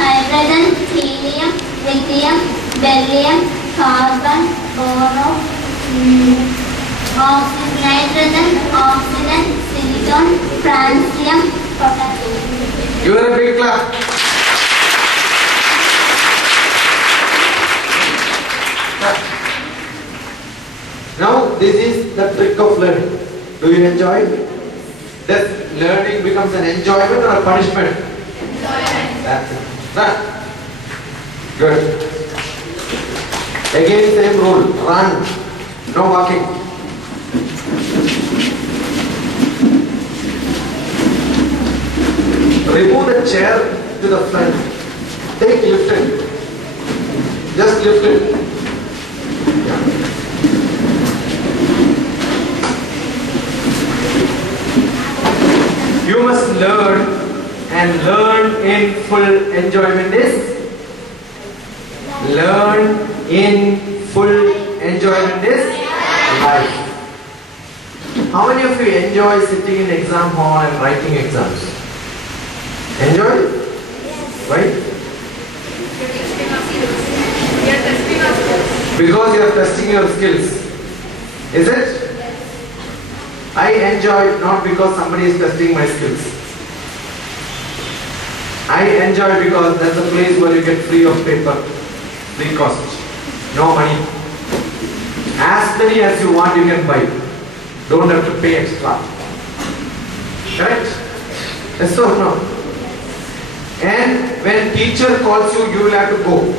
Hydrogen, helium, lithium, beryllium, carbon, boron, nitrogen, oxygen, silicon, francium, potassium. You are a big clap. Now this is the trick of learning. Do you enjoy it? Does learning becomes an enjoyment or a punishment? Enjoyment. That's it. Run. Good. Again same rule. Run. No walking. Remove the chair to the front. Take lift it. Just lift it. Yeah. You must learn, and learn in full enjoyment is learn in full enjoyment is life. How many of you enjoy sitting in exam hall and writing exams? Enjoy? Why? Because you are testing your skills. Is it? I enjoy not because somebody is testing my skills. I enjoy because that's a place where you get free of paper, free cost, no money. As many as you want you can buy. Don't have to pay extra. Correct? Yes or no? And when teacher calls you, you will have to go.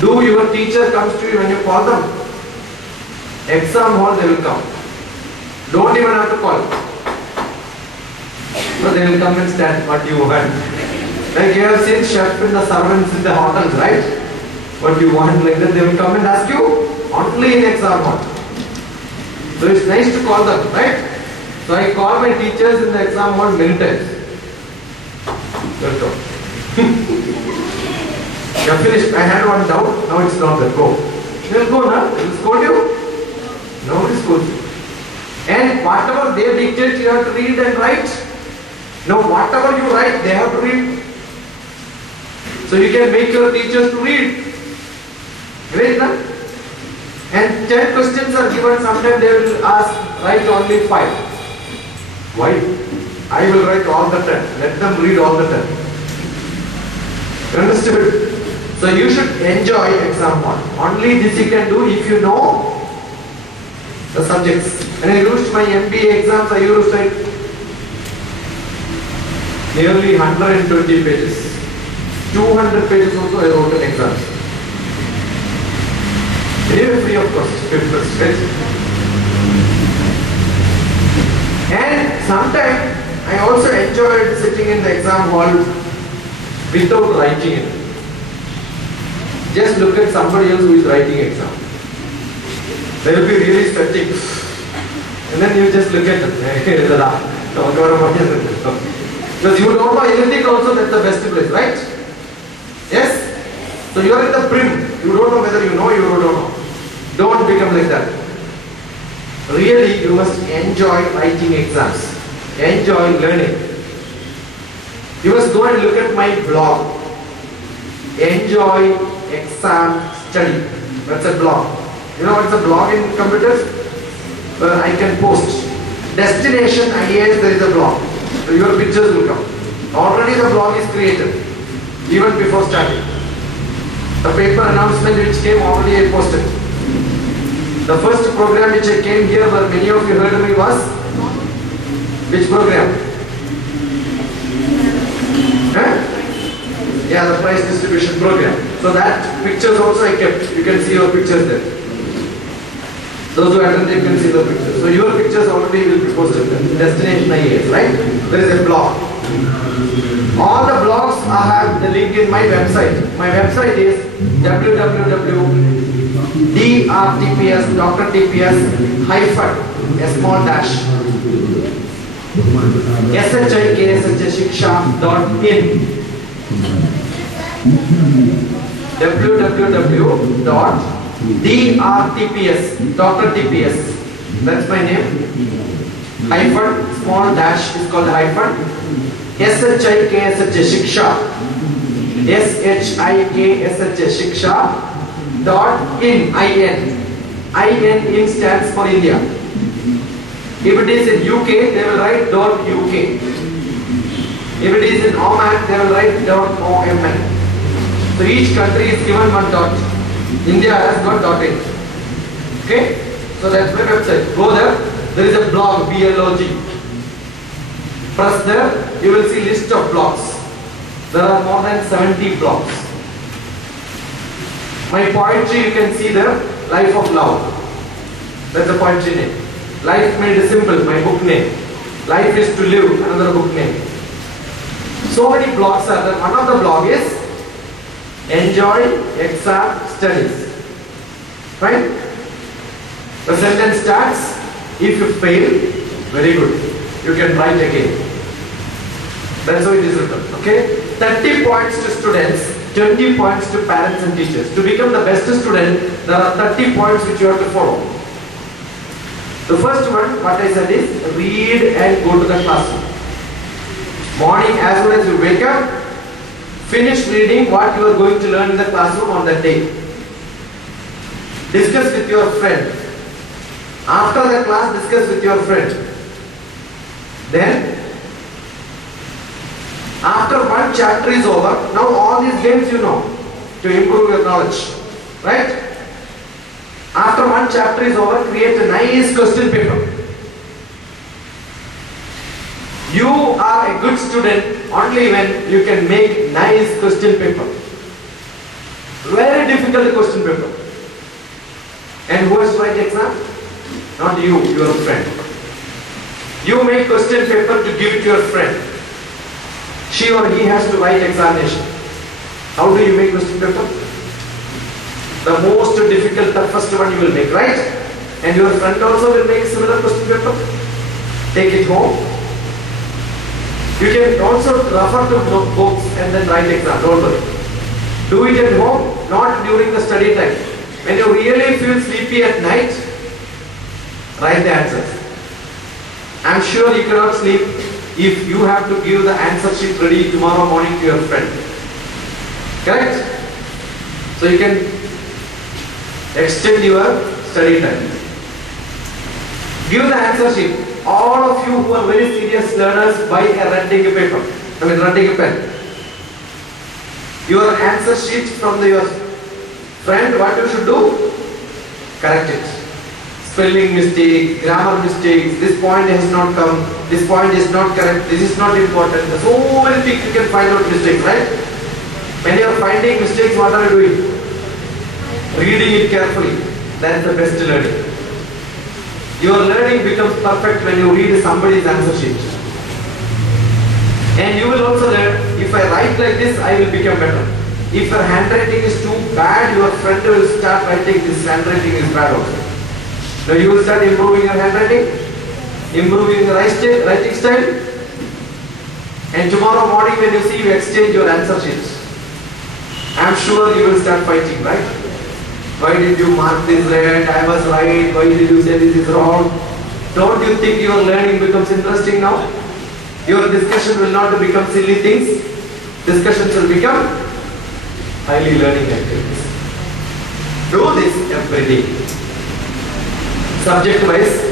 Do your teacher comes to you when you call them? Exam hall they will come. Don't even have to call. No, they will come and stand what you want. Like you have seen chef and the servants in the hotels, right? What you want like that, they will come and ask you only in exam hall. So it's nice to call them, right? So I call my teachers in the exam hall many times. Let's go. You have finished. I had one doubt. Now it's not there. Go. They'll go now. They will scold you. Nobody scolds you. And whatever they dictate, you have to read and write. No, whatever you write, they have to read. So you can make your teachers to read. Right now? And 10 questions are given. Sometimes they will ask, write only 5. Why? I will write all the 10. Let them read all the 10. You understood? So you should enjoy exam hall. Only this you can do if you know the subjects. When I used my MBA exams, I used to write nearly 120 pages. 200 pages also I wrote in exams. Anyway, free of cost. Right? And sometimes I also enjoyed sitting in the exam hall without writing it. Just look at somebody else who is writing exam. They will be really sweating. And then you just look at them. Because you don't know anything also, that's the best place, right? Yes? So you are in the brim. You don't know whether you know, you don't know. Don't become like that. Really, you must enjoy writing exams. Enjoy learning. You must go and look at my blog. Enjoy exam study. That's a blog. You know what's a blog in computers? Where I can post. Destination IAS, there is a blog. So your pictures will come. Already the blog is created. Even before starting. The paper announcement which came already I posted. The first program which I came here where many of you heard me was which program? Huh? Yeah, the prize distribution program. So that pictures also I kept. You can see your pictures there. Those who attended can see the pictures. So your pictures already will be posted there. Destination IAS, right? There is a blog. All the blogs I have the link in my website. My website is www.DrTPS, DrTPS hyphen a small dash shikshashiksha.in www.DrTPS, DrTPS, that's my name, hyphen small dash is called hyphen shiksha shiksha dot in in stands for India. If it is in UK, they will write dot UK. If it is in Oman, they will write dot OMN. So each country is given one dot. India has got dot in. Okay? So that's my website. Go there. There is a blog, BLOG. Press there, you will see list of blogs. There are more than 70 blogs. My poetry you can see there, Life of Love. That's the poetry name. Life Made Simple, my book name. Life is to Live, another book name. So many blogs are there. One of the blog is Enjoy Exam Studies. Right? The sentence starts, if you fail, very good. You can write again. That's how it is written. Okay? 30 points to students, 20 points to parents and teachers. To become the best student, there are 30 points which you have to follow. The first one, what I said is, read and go to the classroom. Morning, as soon as you wake up, finish reading what you are going to learn in the classroom on that day. Discuss with your friend. After the class, discuss with your friend. Then, after one chapter is over, now all these games you know to improve your knowledge. Right? After one chapter is over, create a nice question paper. You are a good student only when you can make nice question paper. Very difficult question paper. And who has to write exam? Not you, your friend. You make question paper to give it to your friend. She or he has to write examination. How do you make question paper? The most difficult, the first one you will make, right? And your friend also will make similar question paper. Take it home. You can also refer to books and then write exam, don't worry. Do it at home, not during the study time. When you really feel sleepy at night, write the answers. I'm sure you cannot sleep if you have to give the answer sheet ready tomorrow morning to your friend. Correct? So you can extend your study time. Give the answer sheet. All of you who are very serious learners, buy a red ink paper. Red ink pen. Your answer sheet from your friend, what you should do? Correct it. Spelling mistake, grammar mistakes, this point has not come, this point is not correct, this is not important. So many things you can find out mistakes, right? When you are finding mistakes, what are you doing? Reading it carefully. That is the best learning. Your learning becomes perfect when you read somebody's answer sheet. And you will also learn, if I write like this, I will become better. If your handwriting is too bad, your friend will start writing this handwriting is bad also. So you will start improving your handwriting, improving your writing style. And tomorrow morning when you see, you exchange your answer sheets. I am sure you will start fighting, right? Why did you mark this red? I was right. Why did you say this is wrong? Don't you think your learning becomes interesting now? Your discussion will not become silly things. Discussions will become highly learning activities. Do this every day. Subject wise.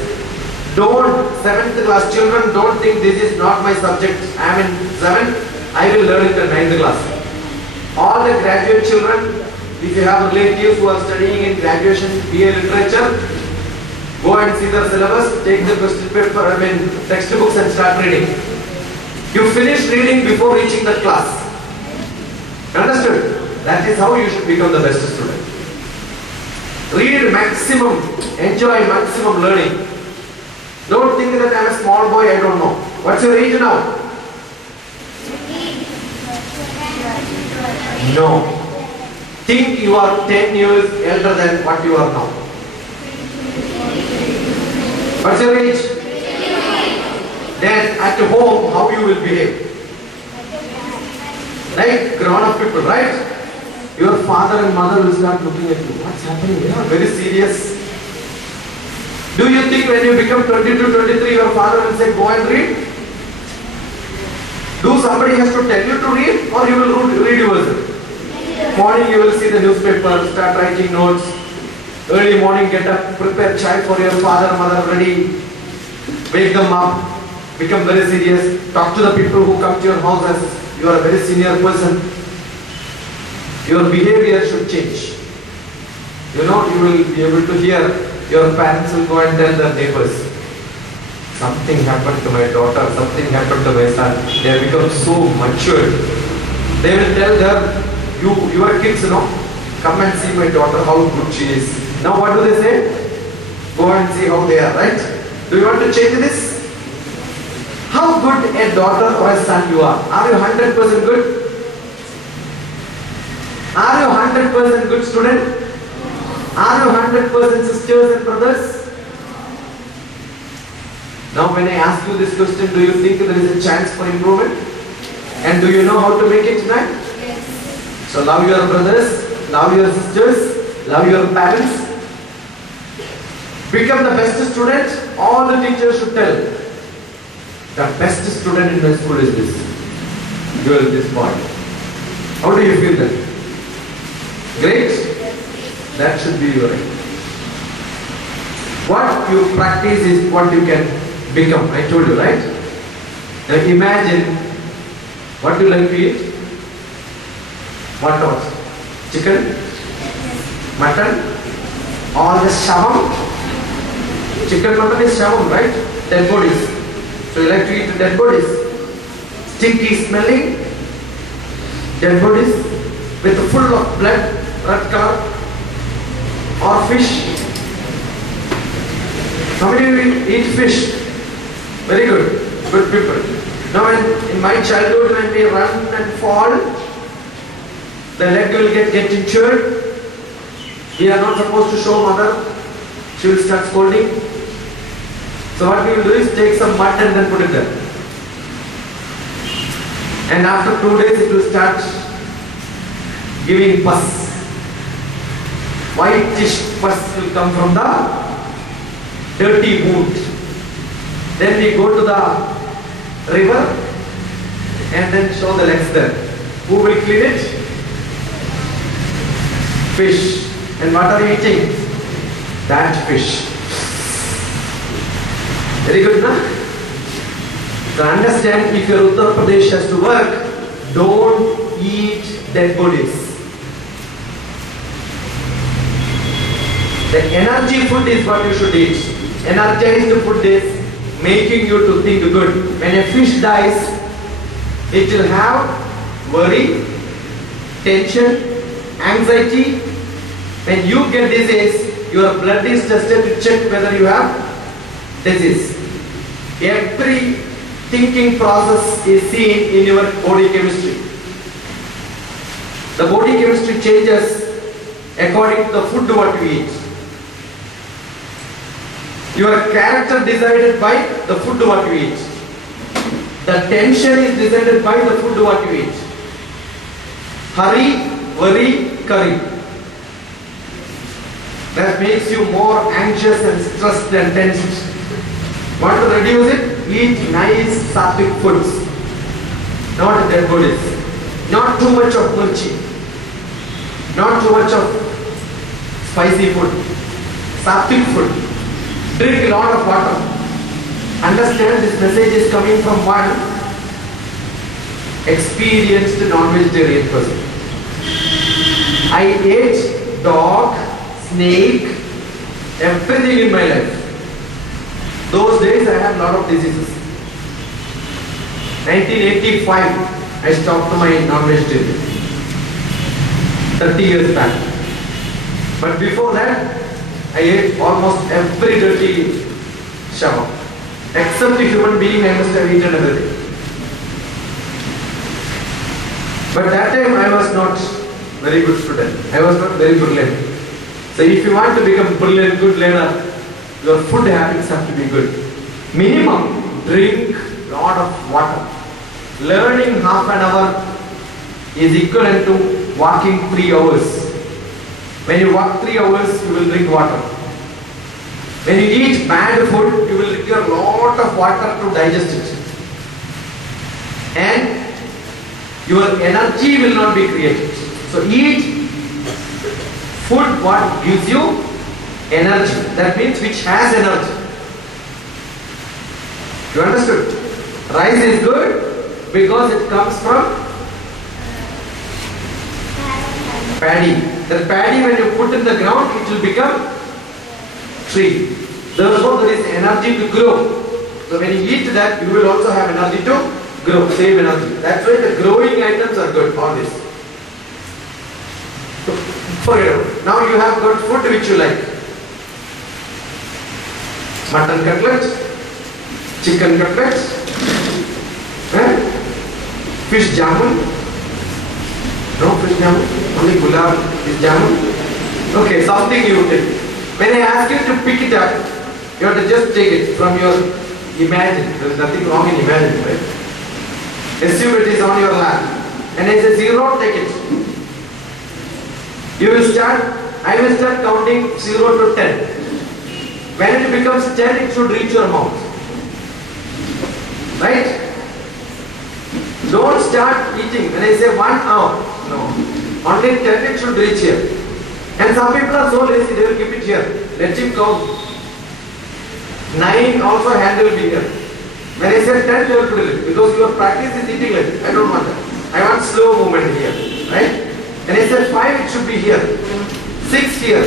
Don't, 7th class children, don't think this is not my subject. I am in 7th, I will learn it in 9th class. All the graduate children, if you have relatives who are studying in graduation BA literature, go and see their syllabus, take the question paper, textbooks and start reading. You finish reading before reaching the class. Understood? That is how you should become the best student. Read maximum, enjoy maximum learning. Don't think that I am a small boy, I don't know. What's your age now? No. Think you are 10 years elder than what you are now. What's your age? Then at home, how you will behave? Like grown-up people, right? Your father and mother will start looking at you. What's happening? You are very serious. Do you think when you become 22, 23, your father will say, go and read? Do somebody has to tell you to read, or you will read yourself? Morning you will see the newspaper, start writing notes. Early morning get up, prepare chai for your father, mother, ready. Wake them up, become very serious. Talk to the people who come to your house as you are a very senior person. Your behavior should change. You know, you will be able to hear. Your parents will go and tell their neighbors, something happened to my daughter, something happened to my son. They have become so mature. They will tell your kids, you know, come and see my daughter, how good she is. Now what do they say? Go and see how they are, right? Do you want to change this? How good a daughter or a son you are? Are you 100% good? Are you 100% good student? Are you 100% sisters and brothers? Now when I ask you this question, do you think there is a chance for improvement? And do you know how to make it tonight? Yes. So love your brothers, love your sisters, love your parents. Become the best student. All the teachers should tell. The best student in my school is this. Girl, this boy. How do you feel then? Great? That should be your aim. What you practice is what you can become. I told you, right? Now imagine what you like to eat. What else? Chicken? Mutton? Or the shawarma? Chicken, mutton is shawarma, right? Dead bodies. So you like to eat dead bodies. Stinky smelling dead bodies with full of blood, red color. Or fish. How many of you eat fish? Very good. Good people. Now in my childhood when we run and fall, the leg will get injured. We are not supposed to show mother. She will start scolding. So what we will do is take some mud and then put it there. And after 2 days it will start giving pus. Whitish pus will come from the dirty wound. Then we go to the river and then show the legs there. Who will clean it? Fish. And what are you eating? That fish. Very good, na? So understand, if your Uttar Pradesh has to work, don't eat dead bodies. The energy food is what you should eat. Energized food is making you to think good. When a fish dies, it will have worry, tension, anxiety. When you get disease, your blood is tested to check whether you have disease. Every thinking process is seen in your body chemistry. The body chemistry changes according to the food what you eat. Your character decided by the food what you eat. The tension is decided by the food what you eat. Hurry, worry, curry. That makes you more anxious and stressed and tensed. Want to reduce it? Eat nice sattvic foods. Not dead bodies. Not too much of mirchi. Not too much of spicy food. Sattvic food. Drink a lot of water. Understand this message is coming from one experienced non-vegetarian person. I ate dog, snake, everything in my life. Those days I had a lot of diseases. 1985 I stopped my non-vegetarian. 30 years back. But before that I ate almost every dirty shower. Except a human being, I must have eaten everything. But that time I was not very good student. I was not very brilliant. So if you want to become brilliant, good learner, your food habits have to be good. Minimum, drink a lot of water. Learning half an hour is equivalent to walking 3 hours. When you walk 3 hours, you will drink water. When you eat bad food, you will require a lot of water to digest it. And your energy will not be created. So eat food what gives you energy. That means which has energy. You understood? Rice is good because it comes from paddy. The paddy when you put in the ground, it will become tree. Therefore there is energy to grow. So when you eat that, you will also have energy to grow, save energy. That's why the growing items are good, all this. So, forget about it. Now you have got food which you like. Mutton cutlet, chicken cutlet, fish jamun. No fish jamun, only gulab is jamun. Okay, something you take. When I ask you to pick it up, you have to just take it from your imagine. There is nothing wrong in imagining, right? Assume it is on your lap. And I say 0, take it. You will start, I will start counting 0 to 10. When it becomes 10, it should reach your mouth. Right? Don't start eating. When I say 1 hour, no. Only 10 it should reach here. And some people are so lazy, they will keep it here. Let him count. 9 also hand will be here. When I say 10, they will put it. Because your practice is eating like this. I don't want that. I want slow movement here. Right? When I say 5, it should be here. 6 here.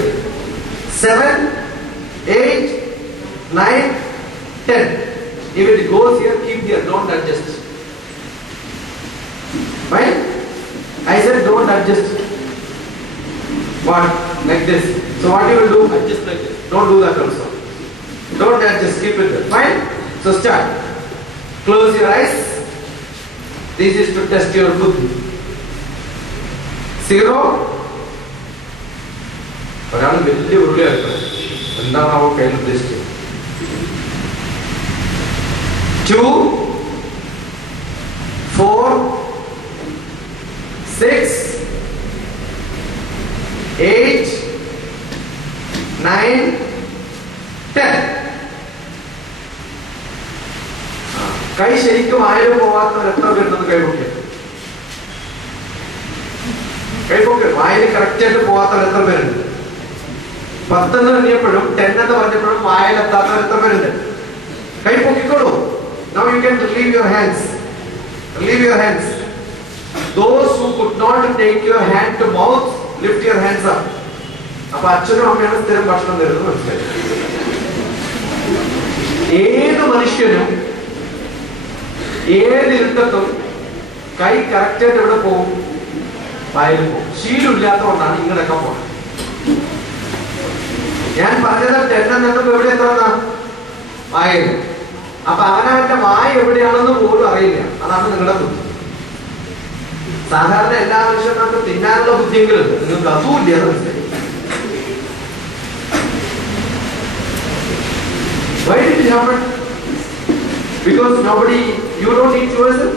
7, 8, 9, 10. If it goes here, keep here. Don't adjust. Right? I said don't adjust. What? Like this. So what you will do? Adjust like this. Don't do that also. Don't adjust. Keep it there. Fine? So start. Close your eyes. This is to test your buddhi. 0. ഒരാൾ വലിയ ഉരുളിയായിരുന്നു എന്താണ് അവ കയ്യിൽ ഉദ്ദേശിച്ചത് 2 4 6 8 9 10 കൈ ശരിക്കും ആരും പോവാത്തവർ എത്ര പേരുണ്ടെന്ന് കൈപൊക്കെ വായിൽ കറക്റ്റ് ആയിട്ട് പോവാത്തവർ എത്ര പേരുണ്ട് 10 എന്ന് പറഞ്ഞപ്പോഴും 10 എന്ന് പറഞ്ഞപ്പോഴും വായിലെത്താത്തവർ എത്ര പേരുണ്ട് കൈ പൊക്കിക്കോളൂ now you can relieve your hands those who could not take your hand to mouth lift your hands up appo achchanu ammayanu സ്ഥിരം ഭക്ഷണം തരുന്നത് മനസ്സിലായി ഏത് മനുഷ്യനും ഏത് ഇരുട്ടത്തും കൈ കറക്റ്റ് ആയിട്ട് എവിടെ പോകും വായിൽ പോകും ശീലമില്ലാത്തതുകൊണ്ടാണ് ഇങ്ങനെയൊക്കെ പോകുന്നത് ഞാൻ പറഞ്ഞത് 10 എന്നൊക്കെ എവിടെ എത്ര വായിൽ അപ്പൊ അവനവന്റെ വായ എവിടെയാണെന്ന് പോലും അറിയില്ല അതാണ് നിങ്ങളുടെ ബുദ്ധി സാധാരണ എല്ലാ മനുഷ്യന്മാർക്കും തിന്നാനുള്ള ബുദ്ധിയെങ്കിലും നിങ്ങൾക്ക് അതുമില്ല അത് മനസ്സിലായി Why did it happen? Because nobody You don't eat yourself.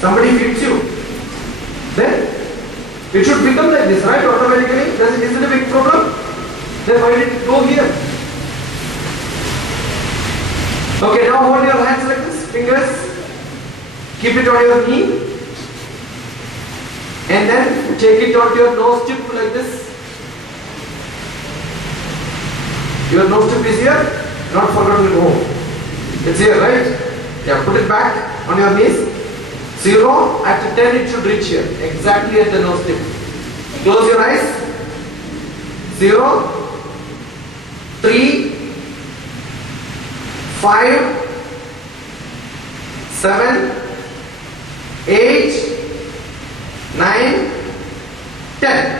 Somebody feeds you. Then it should become like this, right? Automatically. Is it a big problem? Then why did it go here? Okay, now hold your hands like this, fingers. Keep it on your knee. And then take it onto your nose tip like this. Your nose tip is here. Not forgotten at home. It's here, right? Yeah, put it back on your knees. 0, at 10 it should reach here. Exactly at the nose tip. Close your eyes. 0, 3, 5, 7, 8, 9, 10.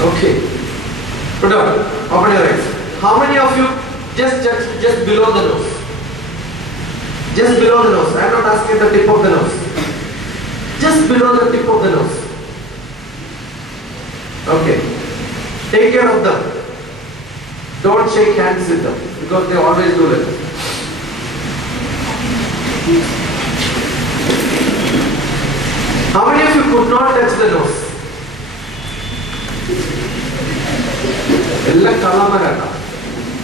Okay. Put down. Open your eyes. How many of you just below the nose? Just below the nose. I am not asking the tip of the nose. Just below the tip of the nose. Okay. Take care of them. Don't shake hands with them because they always do that. How many of you could not touch the nose? Ella Kalamarata.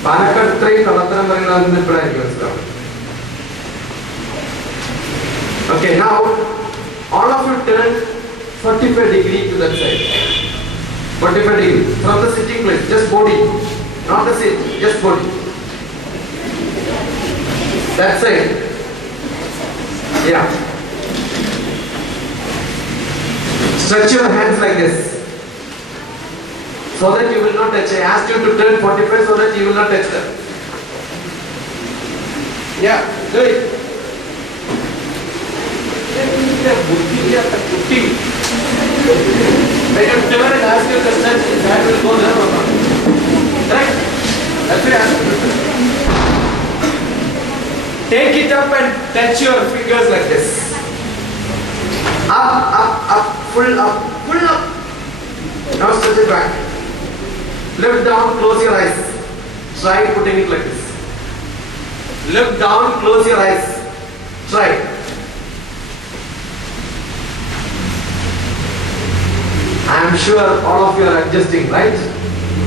Palakkad 3 Kalatana Marina in the prayer. Okay, now all of you turn 45 degrees to that side. 45 degrees from the sitting place, just body, not the seat, just body. That side. Yeah. Stretch your hands like this. So that you will not touch. I asked you to turn 45 so that you will not touch them. Yeah, do it. When you turn and ask your question, his hand will go there or not. Correct? That's why I asked you. Take it up and touch your fingers like this. Up, up, up, full up, full up. Now stretch it back. Lift down, close your eyes. Try putting it like this. Lift down, close your eyes. Try. I am sure all of you are adjusting, right?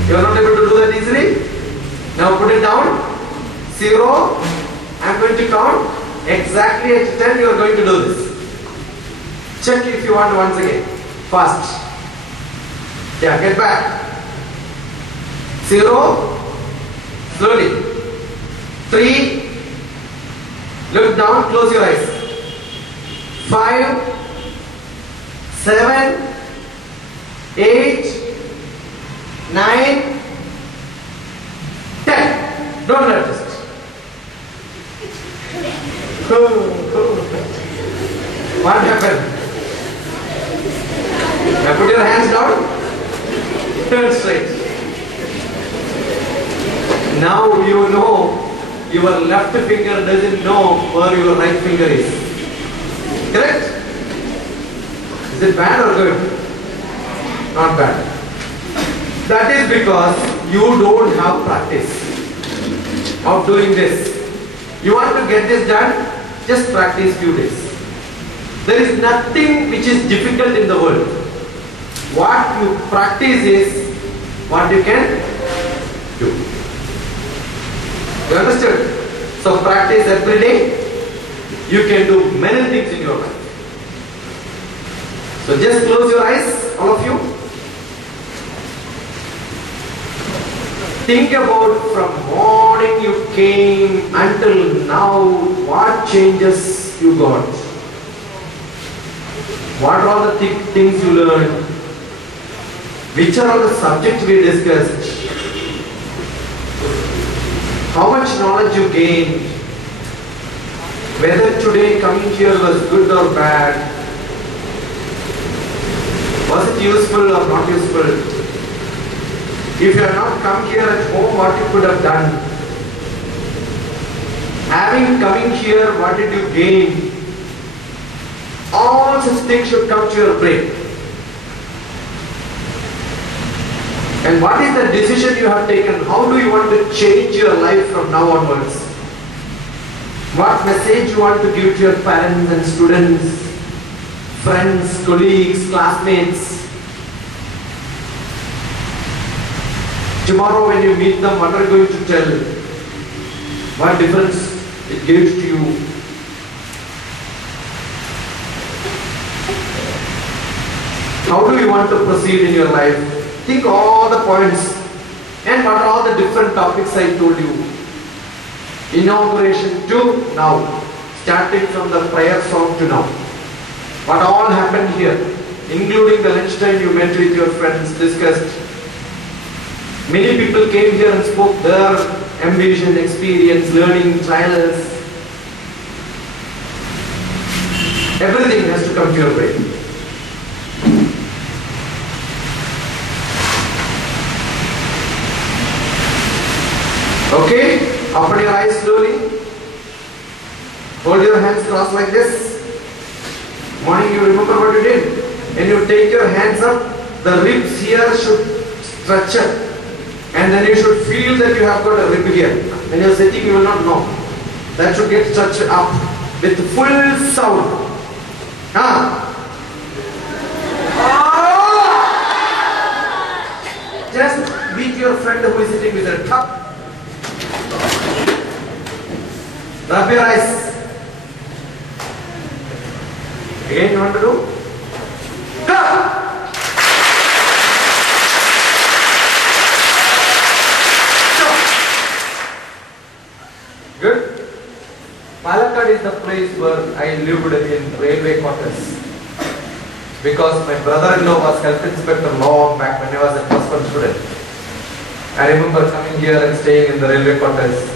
You are not able to do that easily? Now put it down. 0. I am going to count. Exactly at 10 you are going to do this. Check if you want once again. Fast. Yeah, get back. 0. Slowly. 3. Look down, close your eyes. 5. 7. 8. 9. 10. Don't adjust. What happened? Now put your hands down. Turn straight. Now you know your left finger doesn't know where your right finger is. Correct? Is it bad or good? Not bad. That is because you don't have practice of doing this. You want to get this done? Just practice few days. There is nothing which is difficult in the world. What you practice is what you can do. You understood? So practice every day. You can do many things in your life. So just close your eyes, all of you. Think about from morning you came until now, what changes you got? What are all the things you learned? Which are all the subjects we discussed? How much knowledge you gained? Whether today coming here was good or bad? Was it useful or not useful? If you have not come here at home, what you could have done? Having coming here, what did you gain? All such things should come to your brain. And what is the decision you have taken? How do you want to change your life from now onwards? What message you want to give to your parents and students, friends, colleagues, classmates? Tomorrow when you meet them, what are you going to tell? What difference it gives to you? How do you want to proceed in your life? Think all the points and what are all the different topics I told you. Inauguration to now, starting from the prayer song to now. What all happened here, including the lunchtime you met with your friends, discussed. Many people came here and spoke their ambition, experience, learning, trials. Everything has to come to your way. Okay? Open your eyes slowly. Hold your hands crossed like this. Morning, you remember what you did? When you take your hands up, the ribs here should stretch up. And then you should feel that you have got a rib here. When you are sitting, you will not know. That should get stretched up with full sound. Just beat your friend who is sitting with a cup. Rub your eyes. Again, you want to do? Go! Good. Palakkad is the place where I lived in railway quarters. Because my brother-in-law was health inspector long back when I was a first one student. I remember coming here and staying in the railway quarters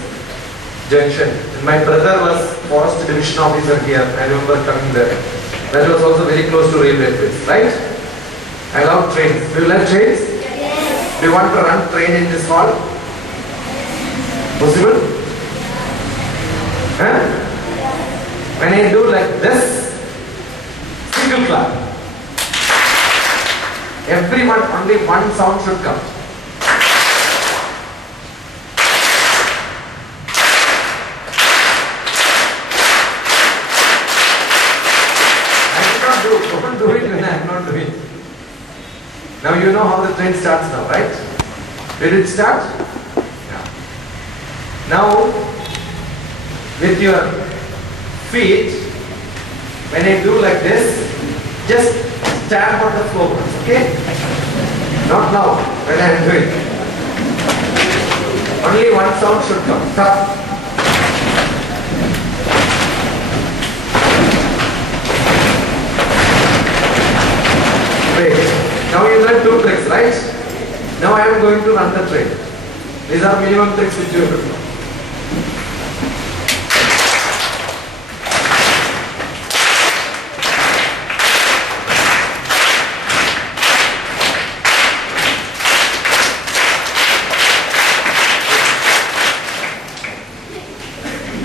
junction. And my brother was forest division officer here. I remember coming there. That was also very close to railway place, right? I love trains. Do you like trains? Yes. Do you want to run train in this hall? Possible? Huh? When I do like this, single clap. Everyone, only one sound should come. Don't do it when I am not doing it. Now you know how the train starts now, right? Did it start? Yeah. Now, with your feet, when I do like this, just stamp on the floor, okay? Not now, when I am doing. Only one sound should come. Stop. Now you learn two tricks, right? Now I am going to run the train. These are minimum tricks which you will know.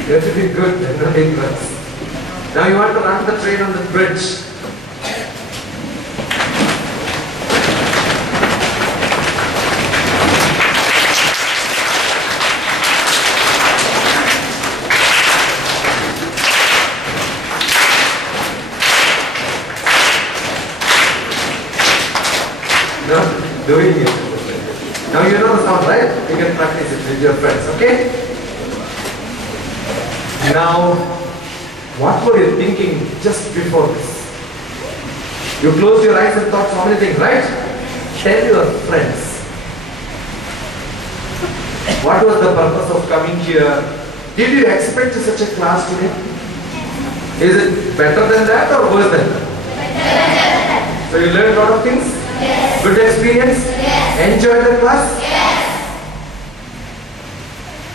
You have to be good and not ignorant. Now you want to run the train on the bridge. Doing it. Now you know the sound, right? You can practice it with your friends, okay? Now, what were you thinking just before this? You closed your eyes and thought so many things, right? Tell your friends. What was the purpose of coming here? Did you expect such a class today? Is it better than that or worse than that? Better. So you learned a lot of things? Yes. Good experience? Yes. Enjoy the class? Yes.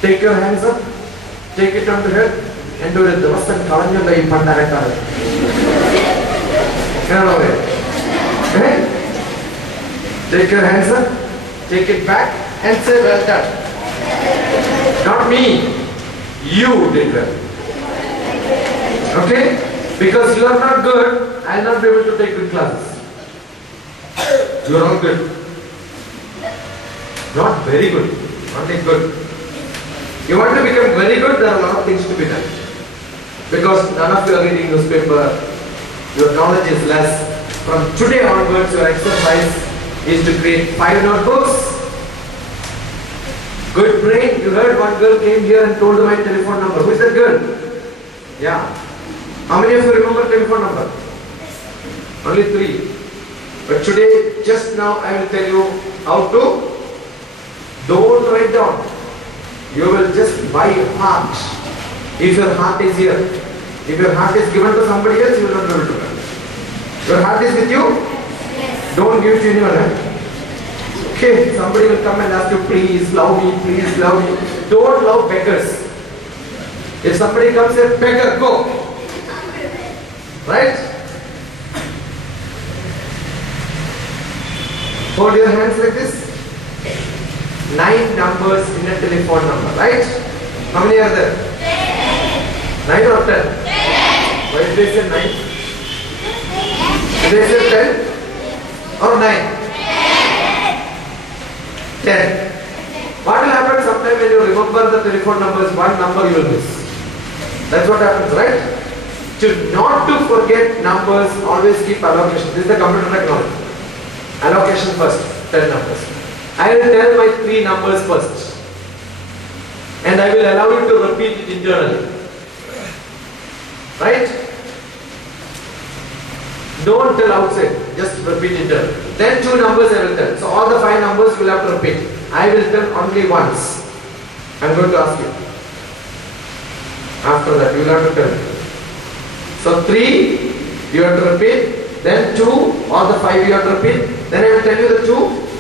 Take your hands up, take it on the head, and do it. Take your hands up, take it back, and say well done. Not me, you did well. Okay? Because you are not good, I will not be able to take good classes. You are all good. Not very good, only good. You want to become very good, there are a lot of things to be done. Because none of you are reading newspaper, your knowledge is less. From today onwards, your exercise is to create 5 notebooks. Good brain. You heard one girl came here and told my telephone number. Who is that girl? Yeah. How many of you remember telephone number? Only 3. But today, just now, I will tell you how to. Don't write down. You will just by heart. If your heart is here, if your heart is given to somebody else, you will not be able to learn. Your heart is with you? Yes. Don't give it to anyone. Okay, somebody will come and ask you, please love me, please love me. Don't love beggars. If somebody comes and beggar, go. Right? Hold your hands like this. 9 numbers in a telephone number, right? How many are there? 9 or 10? Why did they say 9? Did they say 10? Or 9? 10. What will happen sometime when you remember the telephone numbers, one number you will miss. That's what happens, right? To not to forget numbers, always keep allocation. This is the computer technology. Allocation first, 10 numbers. I will tell my 3 numbers first. And I will allow you to repeat it internally. Right? Don't tell outside, just repeat internally. Then 2 numbers I will tell. So all the 5 numbers you will have to repeat. I will tell only once. I am going to ask you. After that you will have to tell me. So 3 you have to repeat. Then 2, all the 5 you have to repeat. Then I will tell you the 2,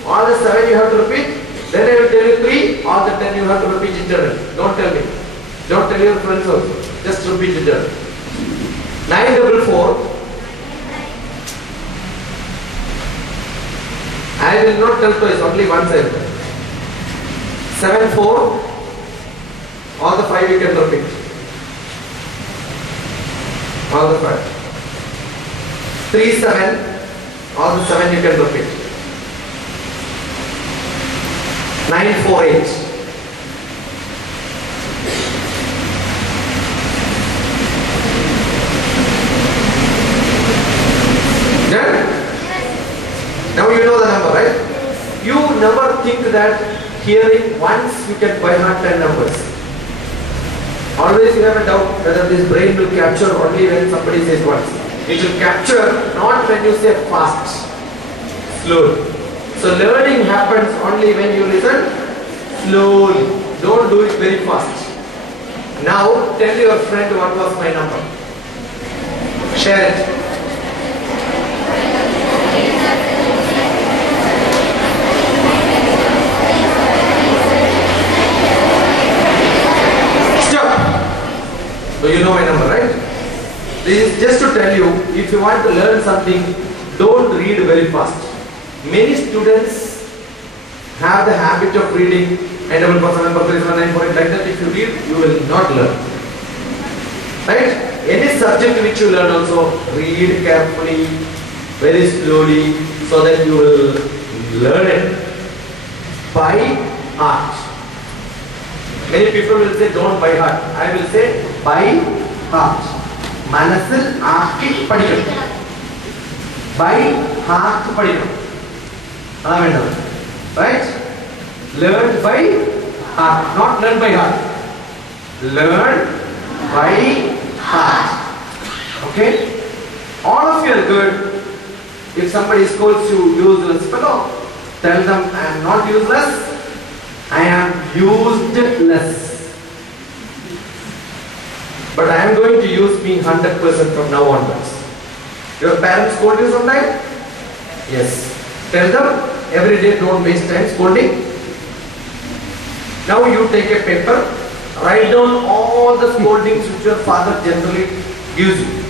all the 7 you have to repeat. Then I will tell you 3, all the 10 you have to repeat internally. Don't tell me. Don't tell your friends also. Just repeat internally. 944. I will not tell twice, only once I will tell. 74, all the 5 you can repeat. All the 5. 37, all the 7 you can repeat. 948. Done? Now you know the number, right? You never think that hearing once you can by heart 10 numbers. Always you have a doubt whether this brain will capture only when somebody says once. It will capture not when you say fast, slowly. So learning happens only when you listen slowly. Don't do it very fast. Now tell your friend what was my number. Share it. So you know my number, right? This is just to tell you, if you want to learn something, don't read very fast. Many students have the habit of reading and like that. If you read, you will not learn. Right? Any subject which you learn also, read carefully, very slowly, so that you will learn it by heart. Many people will say don't by heart. I will say by heart. Manasil aaki padikam. By heart padikam. Right? Learn by heart, not learn by heart. Learn by heart. Okay? All of you are good. If somebody scolds you useless fellow, tell them I am not useless. I am useless. But I am going to use me 100% from now onwards. Your parents scold you sometime? Yes. Tell them every day don't waste time scolding. Now you take a paper, write down all the scoldings which your father generally gives you.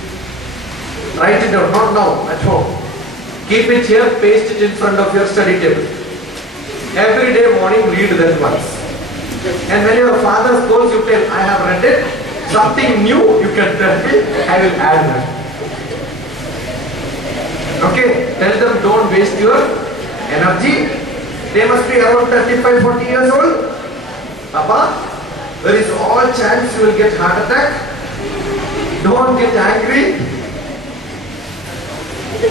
Write it down, not now, at home. Keep it here, paste it in front of your study table. Every day morning read that once. And when your father scolds you, tell, I have read it. Something new you can tell me, I will add that. Okay? Tell them don't waste your energy. They must be around 35, 40 years old. Papa, there is all chance you will get heart attack. Don't get angry.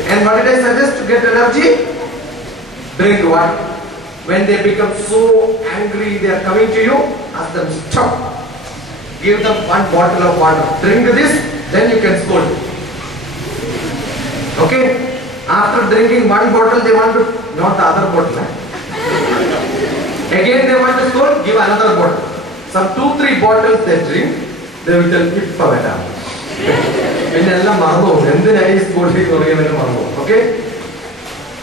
And what did I suggest to get energy? Drink water. When they become so angry, they are coming to you, ask them stop. Give them one bottle of water. Drink this, then you can scold. Okay? After drinking one bottle, they want to, not the other bottle. Again they want to scold, give another bottle. Some 2-3 bottles they drink, they will tell me, okay?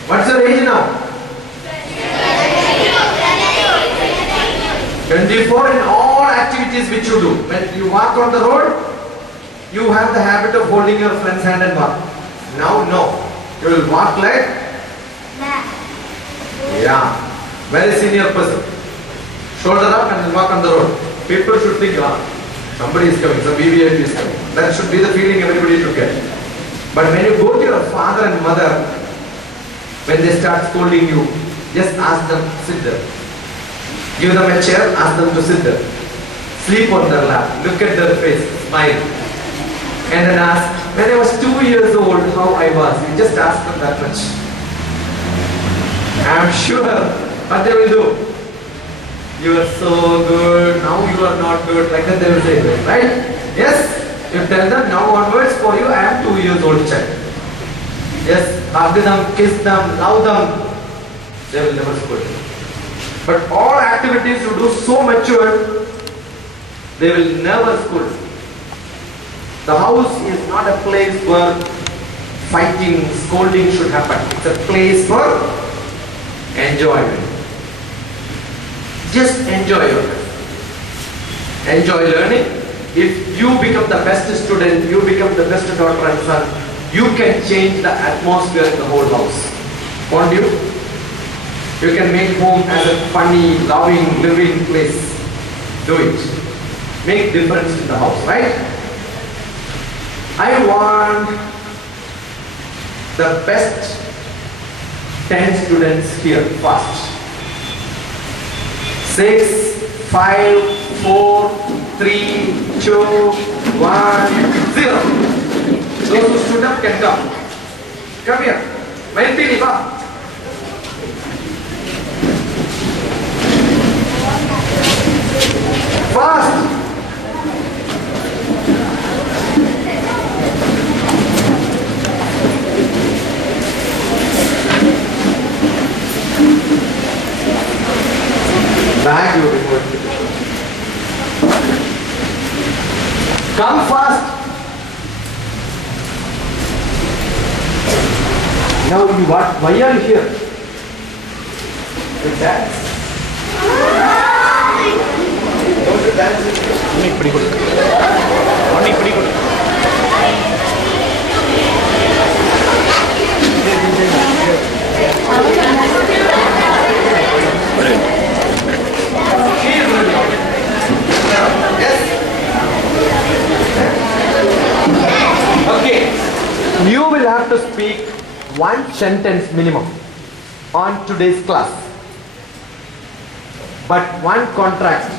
What's your age now? 24. In all activities which you do. When you walk on the road, you have the habit of holding your friend's hand and walk. Now, no. You will walk like? Yeah. Very senior person. Shoulder up and walk on the road. People should think, somebody is coming, some VVIP is coming. That should be the feeling everybody should get. But when you go to your father and mother, when they start scolding you, just ask them, sit there. Give them a chair, ask them to sit there. Sleep on their lap, look at their face, smile. And then ask, when I was 2 years old, how I was. You just ask them that much. I am sure what they will do. You are so good, now you are not good, like that they will say, right? Yes? You tell them, now onwards for you, I am 2 years old child. Yes, hug them, kiss them, love them. They will never scold you. But all activities you do so mature, they will never scold you. The house is not a place where fighting, scolding should happen. It's a place for enjoyment. Just enjoy your life. Enjoy learning. If you become the best student, you become the best daughter and son, you can change the atmosphere in the whole house. Won't you? You can make home as a funny, loving, living place. Do it. Make difference in the house, right? I want the best 10 students here fast. 6, 5, 4, 3, 2, 1, 0. Those who stood up can come. Come here. Mentally, va. Fast. Back you before. Come fast. Now you what? Why are you here? To dance. Don't you dance? Pretty good. Only pretty good. Yes. Okay. You will have to speak one sentence minimum on today's class. But one contract.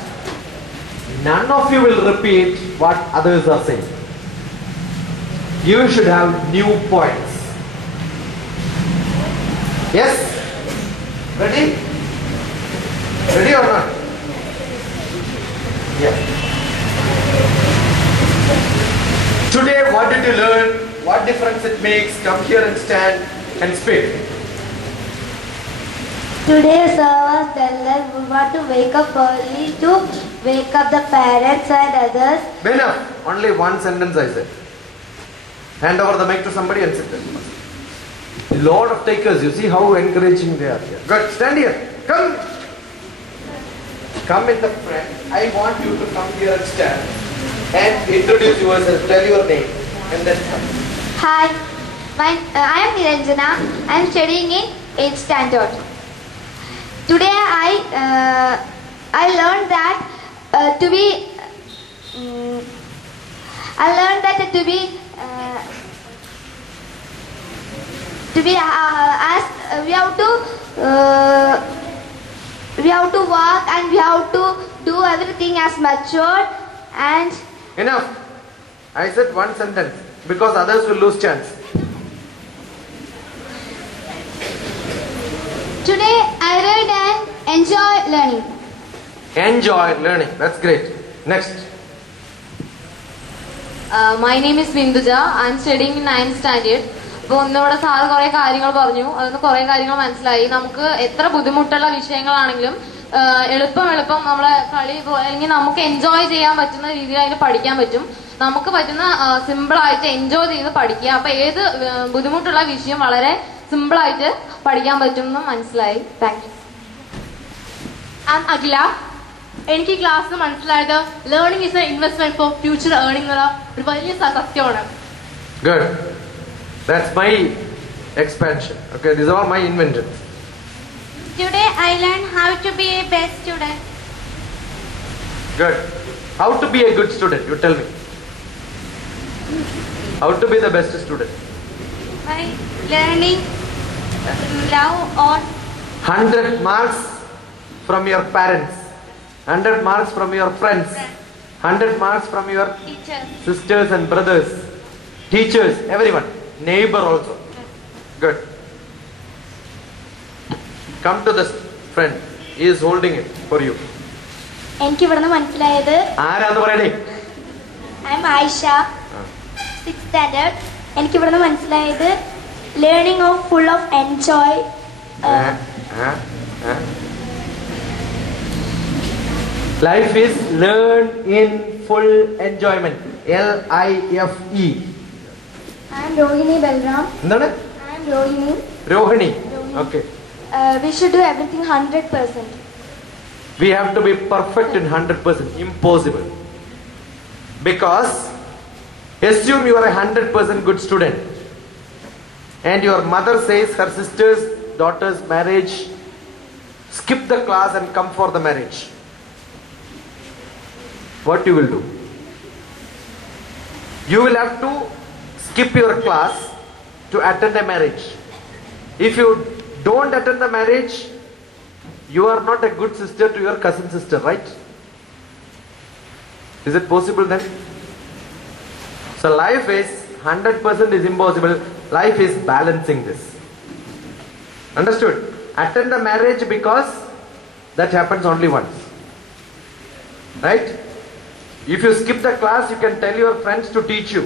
None of you will repeat what others are saying. You should have new points. Yes? Ready? Ready or not? Yeah. Today, what did you learn? What difference it makes? Come here and stand and speak. Today, sir was telling us we want to wake up early to wake up the parents and others. Enough. Only one sentence I said. Hand over the mic to somebody and sit there. A lot of takers. You see how encouraging they are here. Good. Stand here. Come. Come in the front. I want you to come here and stand and introduce yourself. Tell your name and then come. Hi, I am Niranjana. I am studying in 8th standard. Today I learned that to be as we have to we have to work and we have to do everything as matured and Enough. I said one sentence because others will lose chance. today I read and enjoy learning. Enjoy learning. That's great. Next. My name is Binduja. I am studying in 9th standard. അപ്പോൾ ഒന്നിവിടെ sir കുറേ കാര്യങ്ങൾ പറഞ്ഞു. അതിന് കുറേ കാര്യങ്ങൾ മനസ്സിലായി. നമുക്ക് എത്ര ബുദ്ധിമുട്ടുള്ള വിഷയങ്ങളാണെങ്കിലും എളുപ്പം നമ്മളെ കളി അല്ലെങ്കിൽ നമുക്ക് എൻജോയ് ചെയ്യാൻ പറ്റുന്ന രീതിയിൽ അതിന് പഠിക്കാൻ പറ്റും. നമുക്ക് പറ്റുന്ന സിമ്പിളായിട്ട് എൻജോയ് ചെയ്ത് പഠിക്കുക. അപ്പോൾ ഏത് ബുദ്ധിമുട്ടുള്ള വിഷയം വളരെ സിമ്പിളായിട്ട് പഠിക്കാൻ പറ്റും എന്ന് മനസ്സിലായി. Thank you. അഖില, എനിക്ക് ഈ ക്ലാസ്സിൽ മനസ്സിലായത് learning is A investment for future earning എന്നുള്ള ഒരു വലിയ സത്യമാണ്. Good. That's my expansion. Okay, these are all my inventions. Today I learned how to be a best student. Good. How to be a good student? You tell me. How to be the best student? By learning love or 100 marks from your parents, 100 marks from your friends, 100 marks from your teacher. sisters and brothers, teachers, everyone, neighbor also. Good. Come to this friend. He is holding it for you. എനിക്ക് ഇവിടുന്ന് മനസ്സിലായത് ആരാന്ന് പറയണേ? I am Aisha, 6th standard. എനിക്ക് ഇവിടുന്ന് മനസ്സിലായത് learning of full of enjoy. Life is learned in full enjoyment. LIFE. I am Rohini Balram. എന്താണ്? I am Rohini. Rohini. Okay. We should do everything 100%. We have to be perfect in 100%. Impossible. Because assume you are a 100% good student and your mother says her sister's daughter's marriage, skip the class and come for the marriage. What you will do? You will have to skip your class to attend a marriage. If you don't attend the marriage, you are not a good sister to your cousin sister, right? Is it possible then? So life is 100% is impossible. Life is balancing this. Understood? Attend the marriage because that happens only once. Right? If you skip the class, you can tell your friends to teach you.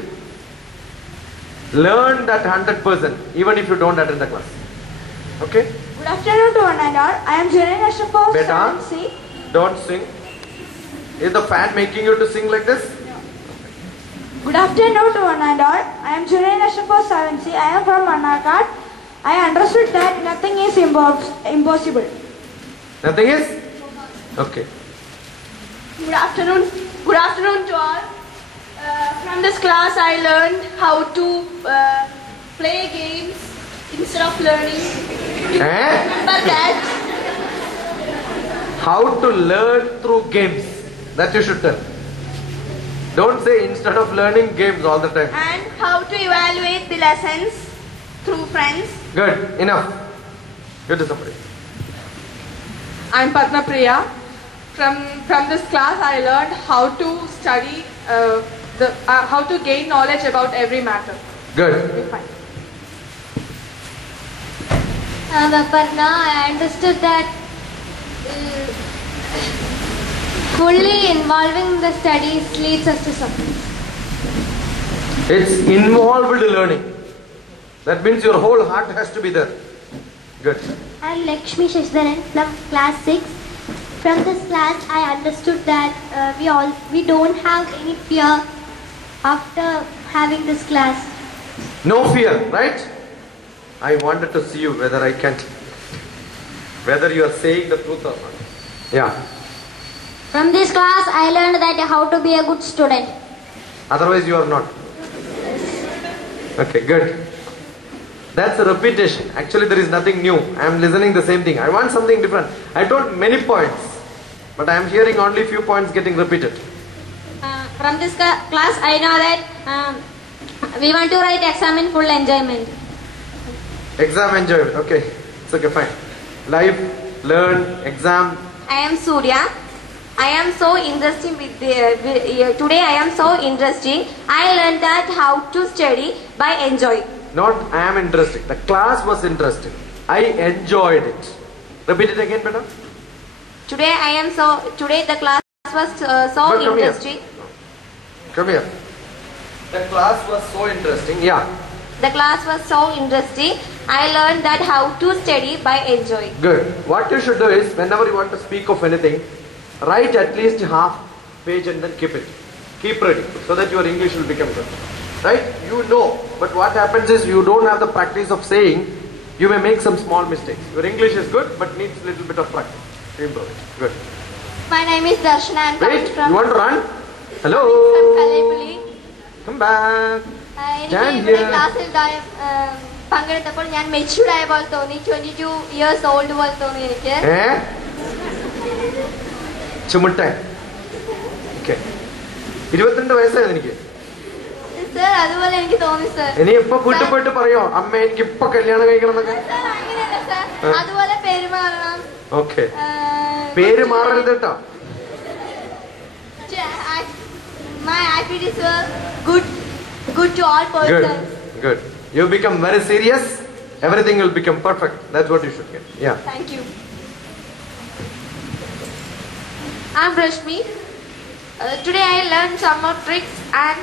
Learn that 100% even if you don't attend the class. Okay? Good afternoon to one and all. I am Janine Ashapov, Beta, 7C. don't sing. Is the fan making you to sing like this? Good afternoon to one and all. I am Janine Ashapov, 7C. I am from Palakkad. I understood that nothing is impossible. Nothing is? Okay. Good afternoon to all. From this class I learned how to play games instead of learning. Remember that. How to learn through games. That you should tell. Don't say instead of learning games all the time. And how to evaluate the lessons through friends. Good. Enough. Go to somebody. I'm Padma Priya. From this class, I learned how to study, how to gain knowledge about every matter. Good. Okay, fine. Aparna, I understood that fully involving the studies leads us to something. It's involved learning. That means your whole heart has to be there. Good. I am Lakshmi Shashidharan from class 6. From this class, I understood that we don't have any fear after having this class. No fear, right? I wanted to see you whether you are saying the truth or not. Yeah. From this class, I learned that how to be a good student. Otherwise you are not. Okay, good. That's a repetition. Actually there is nothing new. I am listening the same thing. I want something different. I told many points, but I am hearing only few points getting repeated. From this class, I know that we want to write exam in full enjoyment. Exam enjoyment. Okay. It's okay, fine. Life, learn, exam, I am Surya. I am so interested today I am so interesting. I learned that how to study by enjoying. Not I am interesting. The class was interesting. I enjoyed it. Repeat it again, better. Today the class was so But come interesting. here. Come here. The class was so interesting. Yeah. The class was so interesting. I learned that how to study by enjoying. Good. What you should do is, whenever you want to speak of anything, write at least half page and then keep it. Keep ready so that your English will become good. Right? You know. But what happens is you don't have the practice of saying, you may make some small mistakes. Your English is good but needs a little bit of practice to improve it. Good. My name is Darshana. I'm coming Wait, from you want to run? Hello? from Kallepalli. Come back. എനിക്ക് Stand ഇവിടെ here. ക്ലാസ്സിൽ പങ്കെടുത്തപ്പോൾ ഞാൻ matured ആയ പോലെ തോന്നി 22 years old പോലെ തോന്നി എനിക്ക് ചുമട്ടെ. ഓക്കെ. 22 വയസ്സായിരുന്നു എനിക്ക്. സർ അതുപോലെ എനിക്ക് തോന്നി സർ. ഇനി ഇപ്പൊ വീട്ടിൽ പോയിട്ട് പറയോ അമ്മ എനിക്ക് ഇപ്പൊ കല്യാണം കഴിക്കണം എന്നൊക്കെ? സർ അങ്ങനെയല്ല സർ, അതുപോലെ പെരുമാറണം. ഓക്കെ. പേര് മാറരുത് കേട്ടോ. My activities were good to all Good. persons. Good. You become very serious. Everything will become perfect. That's what you should get. Yeah. Thank you. I'm Rashmi. Today I learned some more tricks and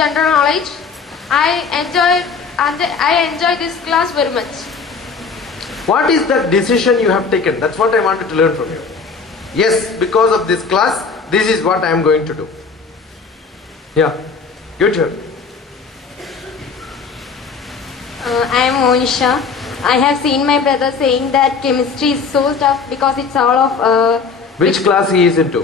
general knowledge. I enjoy this class very much. What is the decision you have taken? That's what I wanted to learn from you. Yes, because of this class, this is what I am going to do. Yeah. Good job. I am Monisha. I have seen my brother saying that chemistry is so tough because it's all of. Which class he is into?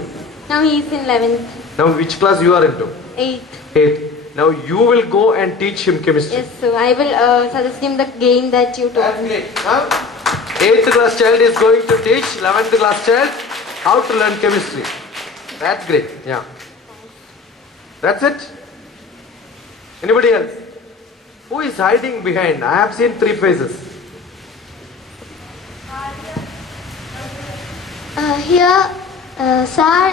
Now he is in 11th. Now which class you are into? 8th. 8th. Now you will go and teach him chemistry. Yes, so I will suggest him the game that you told That's me. great. Huh? 8th class child is going to teach 11th class child how to learn chemistry. That's great. Yeah. That's it. Anybody else? Who is hiding behind? I have seen 3 faces. Here, Sar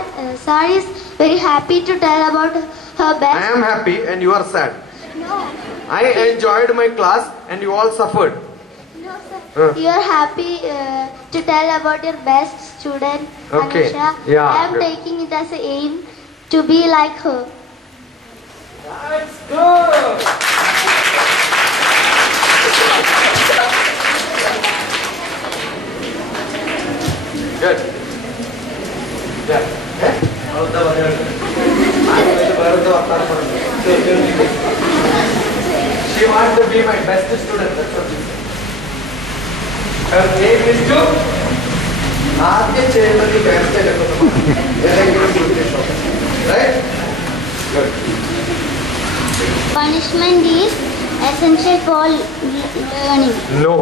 is very happy to tell about her best. I am happy and you are sad. No, I enjoyed my class and you all suffered. no, sir. You are happy to tell about your best student, Okay. Anusha. Yeah, I am good. taking it as an aim to be like her. That's good. Good. Yeah. She wants to be my best student. That's what she said. Her name is to ആദ്യം ചെയ്യുന്നത് ഈ hairstyle ഒക്കെ ഒന്ന് മാറ്റി. ഏതെങ്കിലും beauty shop. Right? Good. Punishment is essential for learning. No.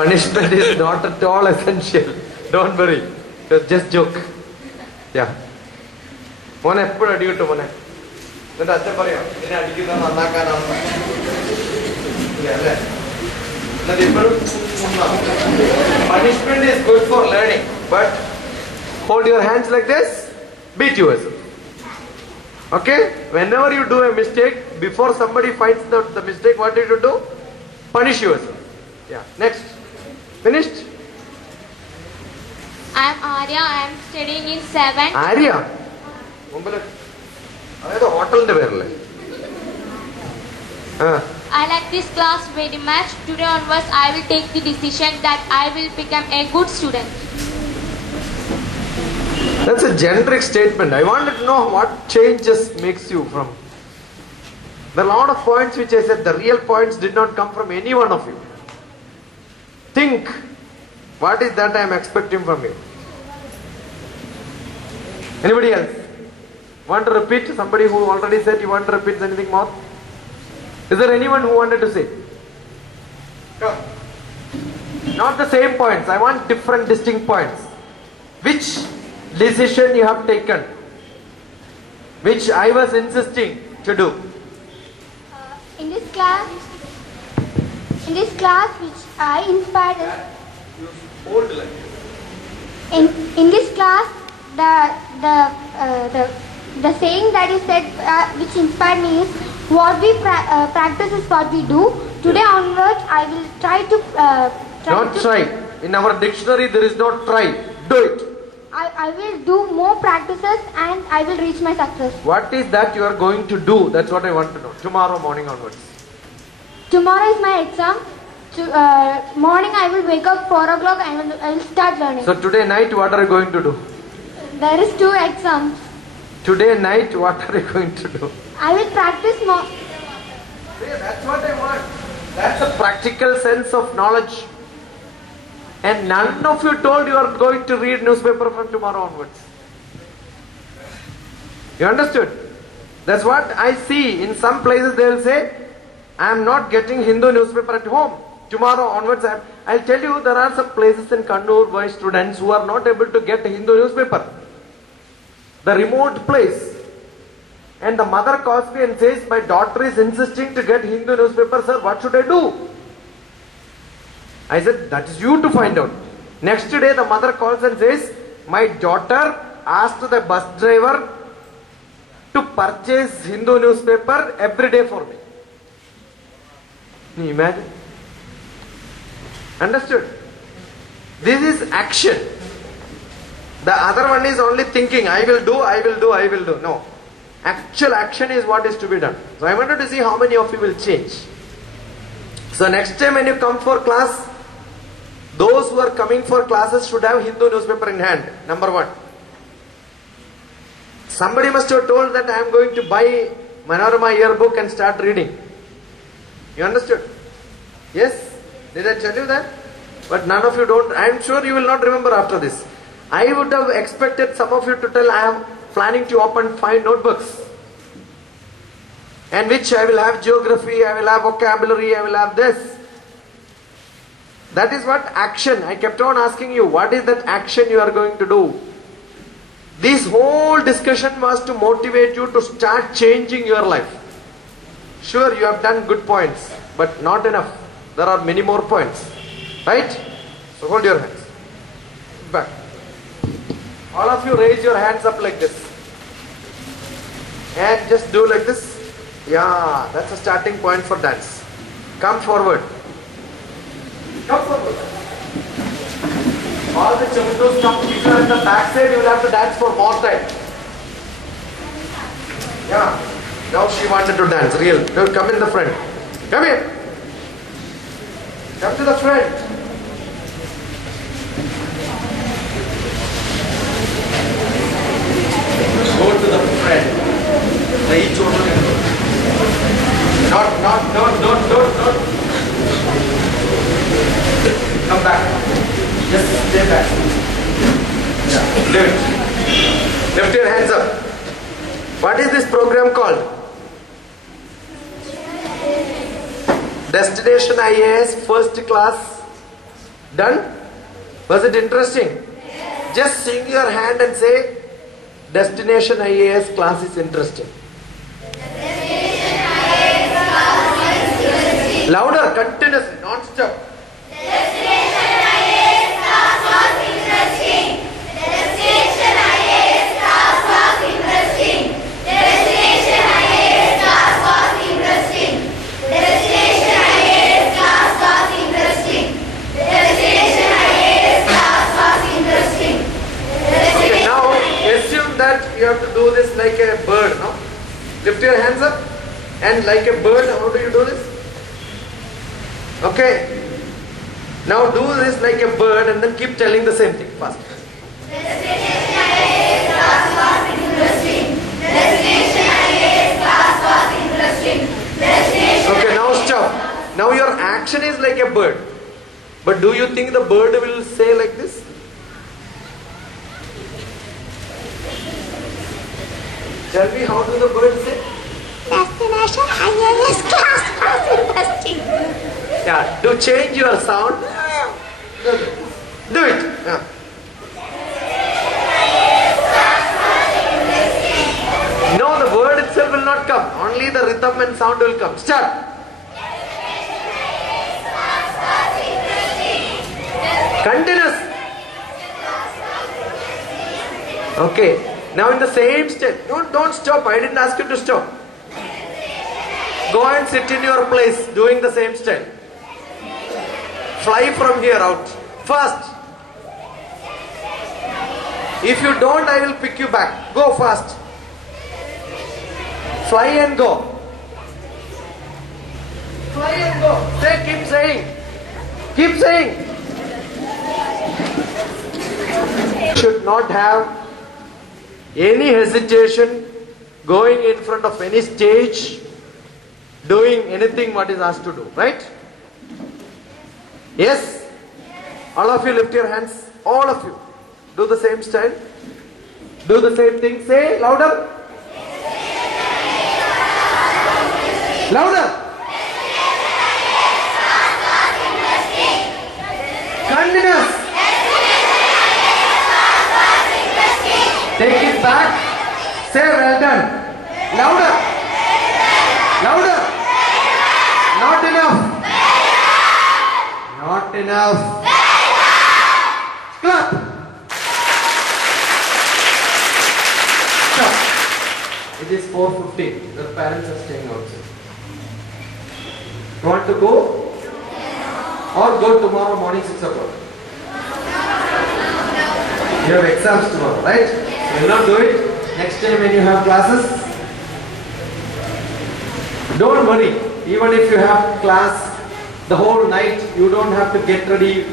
Punishment is not at all essential. Don't worry. It was just joke. Yeah. മോനെ എപ്പോഴും അടി കിട്ടും മോനെ. എന്നിട്ട് അച്ഛൻ പറയാം എന്നെ അടിക്കുന്നത് നന്നാക്കാനാണ്. അല്ലേ? എന്നിട്ട് ഇപ്പോഴും punishment is good for learning, but hold your hands like this. Beat yourself. Okay? Whenever you do a mistake, before somebody finds out the mistake, what did you do? Punish yourself. Yeah. Next. Finished? I am Arya. I am studying in 7th. Arya മുമ്പില് അതായത് ഹോട്ടലിന്റെ പേരല്ലേ? ആ. I like this class very much. Today onwards, I will take the decision that I will become a good student. That's a generic statement. I wanted to know what changes makes you from. There are a lot of points which I said, the real points did not come from any one of you. Think, what is that I am expecting from you? Anybody else? Want to repeat? Somebody who already said you want to repeat anything more? Is there anyone who wanted to say? Come. Not the same points. I want different distinct points. Which decision you have taken, which I was insisting to do? In this class, which I inspired us. Hold like this. In this class, the saying that you said, which inspired me, is what we practice is what we do. Today onwards, I will try to. Try. In our dictionary, there is no try. Do it. I will do more practices and I will reach my success. What is that you are going to do? That's what I want to know. Tomorrow morning onwards. Tomorrow is my exam. Morning I will wake up 4 o'clock and I will start learning. So today night, what are you going to do? There is 2 exams. Today night, what are you going to do? I will practice more. See, that's what I want. That's a practical sense of knowledge. And none of you told you are going to read newspaper from tomorrow onwards. You understood? That's what I see. In some places they will say, I am not getting Hindu newspaper at home. Tomorrow onwards, I'll tell you, there are some places in Kannur by students who are not able to get a Hindu newspaper. The remote place. And the mother calls me and says, my daughter is insisting to get Hindu newspaper, sir, what should I do? I said, that is you to find out. Next day the mother calls and says, my daughter asked the bus driver to purchase Hindu newspaper every day for me. Can you imagine? Understood? This is action. The other one is only thinking, I will do, I will do, I will do. No. Actual action is what is to be done. So I wanted to see how many of you will change. So next time when you come for class, those who are coming for classes should have Hindu newspaper in hand. Number 1. Somebody must have told that I am going to buy Manorama yearbook and start reading. You understood? Yes? Did I tell you that? But none of you don't. I am sure you will not remember after this. I would have expected some of you to tell, I am planning to open 5 notebooks. And which I will have geography, I will have vocabulary, I will have this. That is what action. I kept on asking you, what is that action you are going to do? This whole discussion was to motivate you to start changing your life. Sure, you have done good points, but not enough. There are many more points. Right? So hold your hands. Back. All of you raise your hands up like this. And just do like this. Yeah, that's a starting point for dance. Come forward. Come forward. All the chamundus come. If you are at the back side, you will have to dance for more time. Yeah. Now she wanted to dance. Real. No, come in the front. Come here. Come to the front. Go to the front. Each one. Not. Come back. Just stay back. Yeah. Do it. Lift your hands up. What is this program called? Destination IAS first class. Done? Was it interesting? Yes. Just sing your hand and say, Destination IAS class is interesting. Destination IAS class is interesting. Louder, continuously, non-stop. Destination IAS class was interesting. Destination IAS class was interesting. Destination IAS class was interesting. Destination IAS class was interesting. Destination IAS class was interesting. Okay, now assume that you have to do this like a bird, no? Lift your hands up and like a bird, how do you do this? Okay. Now do this like a bird and then keep telling the same thing fast. Destination IAS class was interesting. Destination IAS class was interesting. Destination. Okay, now stop. Now your action is like a bird. But do you think the bird will say like this? Tell me, how do the bird say? Destination IAS class was interesting. Yeah, do change your sound. Do it. Yeah. No, the word itself will not come. Only the rhythm and sound will come. Start. Continuous. Okay. Now in the same step. Don't stop. I didn't ask you to stop. Go and sit in your place doing the same step. Fly from here out. Fast. If you don't, I will pick you back. Go fast. Fly and go. Fly and go. Say, keep saying. Keep saying. Should not have any hesitation going in front of any stage, doing anything what is asked to do, right? Yes? All of you lift your hands. All of you. Do the same style. Do the same thing. Say louder. Louder. Continuous. Take it back. Say well done. Louder. Louder. Not enough. Not enough. Clap. Stop. It is 4:15. The parents are staying outside. Want to go? Or go tomorrow morning 6 o'clock? You have exams tomorrow, right? You will not do it. Next time when you have classes, don't worry. Even if you have class the whole night, you don't have to get ready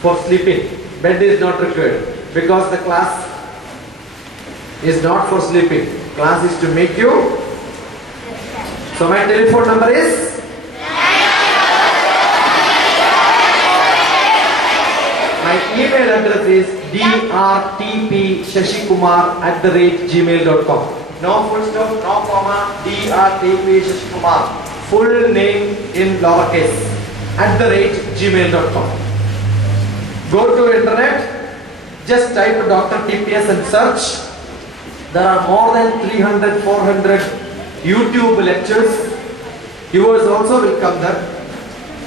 for sleeping. Bed is not required because the class is not for sleeping. Class is to make you. So my telephone number is? My email address is drtpshashikumar@gmail.com. No full stop, no comma, drtpshashikumar. Full name in lowercase @gmail.com. Go to internet, just type DrTPS and search. There are more than 300, 400 YouTube lectures. Viewers also will come there.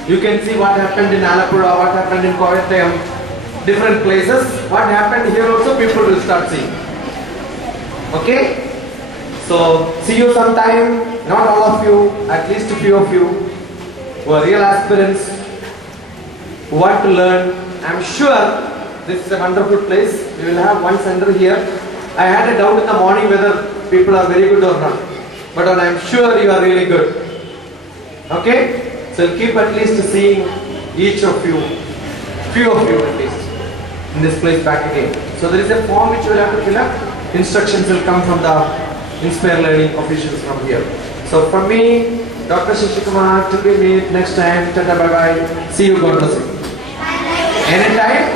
You can see what happened in Alappuzha, what happened in Kottayam, different places. What happened here also people will start seeing. Okay? So, see you sometime. Not all of you, at least a few of you who are real aspirants, who want to learn. I'm sure this is a wonderful place. We will have one center here. I had a doubt in the morning whether people are very good or not. But I'm sure you are really good. Okay? So keep at least seeing each of you, few of you at least, in this place back again. So there is a form which you will have to fill up. Instructions will come from the Inspire Learning officials from here. So from me, Dr. Shashikumar, till we meet next time, tata bye bye. See you, God bless you. Anytime,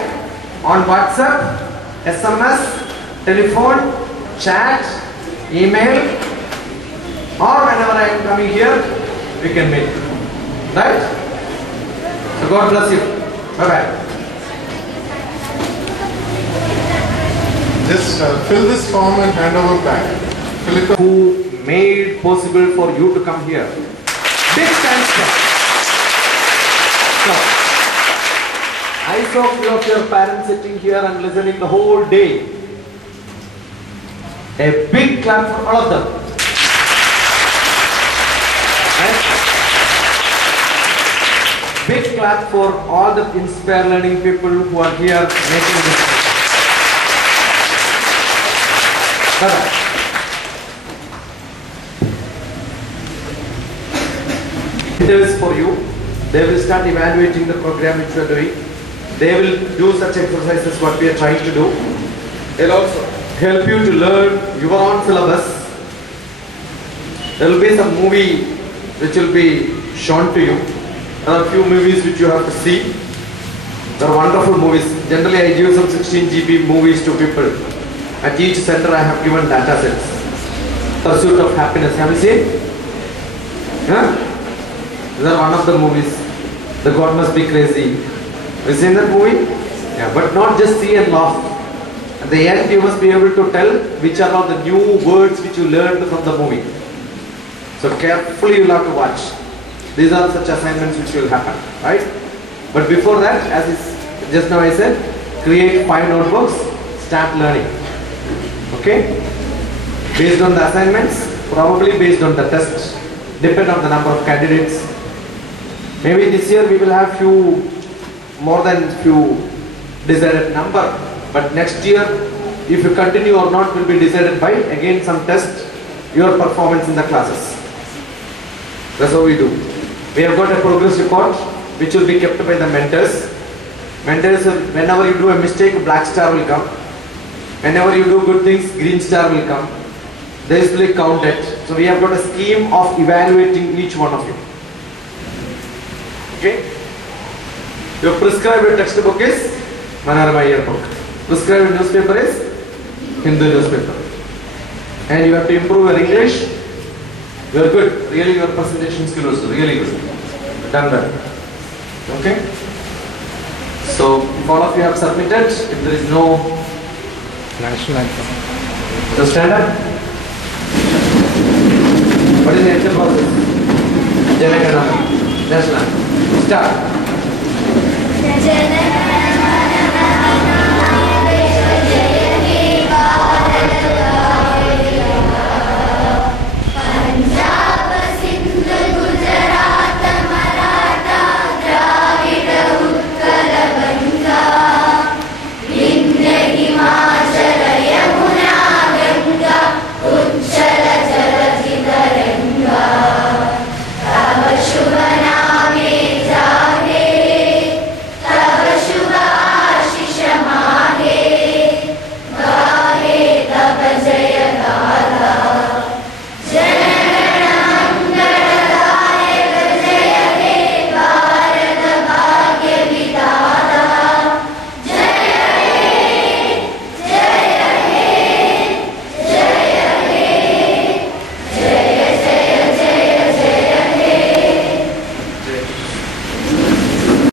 on WhatsApp, SMS, telephone, chat, email, or whenever I am coming here, we can meet. Right? So God bless you. Bye bye. Just fill this form and hand over back. Fill it. Who made possible for you to come here? Big thanks to them. So, I saw few of your parents sitting here and listening the whole day. A big clap for all of them. Right? Big clap for all the Inspire Learning people who are here making this. Bye-bye. Interviews for you. They will start evaluating the program which we are doing. They will do such exercises what we are trying to do. They will also help you to learn your own syllabus. There will be some movie which will be shown to you. There are a few movies which you have to see. They are wonderful movies. Generally I give some 16 GB movies to people. At each center I have given data sets. Pursuit of Happiness. Have you seen? Yeah? These are one of the movies. The God Must Be Crazy. Have you seen that movie? Yeah, but not just see and laugh. At the end you must be able to tell which are all the new words which you learned from the movie. So carefully you will have to watch. These are such assignments which will happen, right? But before that, as is just now I said, create 5 notebooks, start learning. Okay? Based on the assignments, probably based on the test, depend on the number of candidates. Maybe this year we will have more than few decided number, but next year, if you continue or not, will be decided by again some test, your performance in the classes. That's how we do. We have got a progress report which will be kept by the mentors. Mentors, whenever you do a mistake, black star will come. Whenever you do good things, green star will come. This will be counted. So we have got a scheme of evaluating each one of you. Okay? Your prescribed textbook is Manorama Yearbook. Prescribed newspaper is Hindu newspaper. And you have to improve your English. You are good. Really, your presentation skill is really good. Done well. Okay? So, if all of you have submitted, if there is no national anthem, so stand up. What is the anthem process? Jana Gana National Anthem. Start.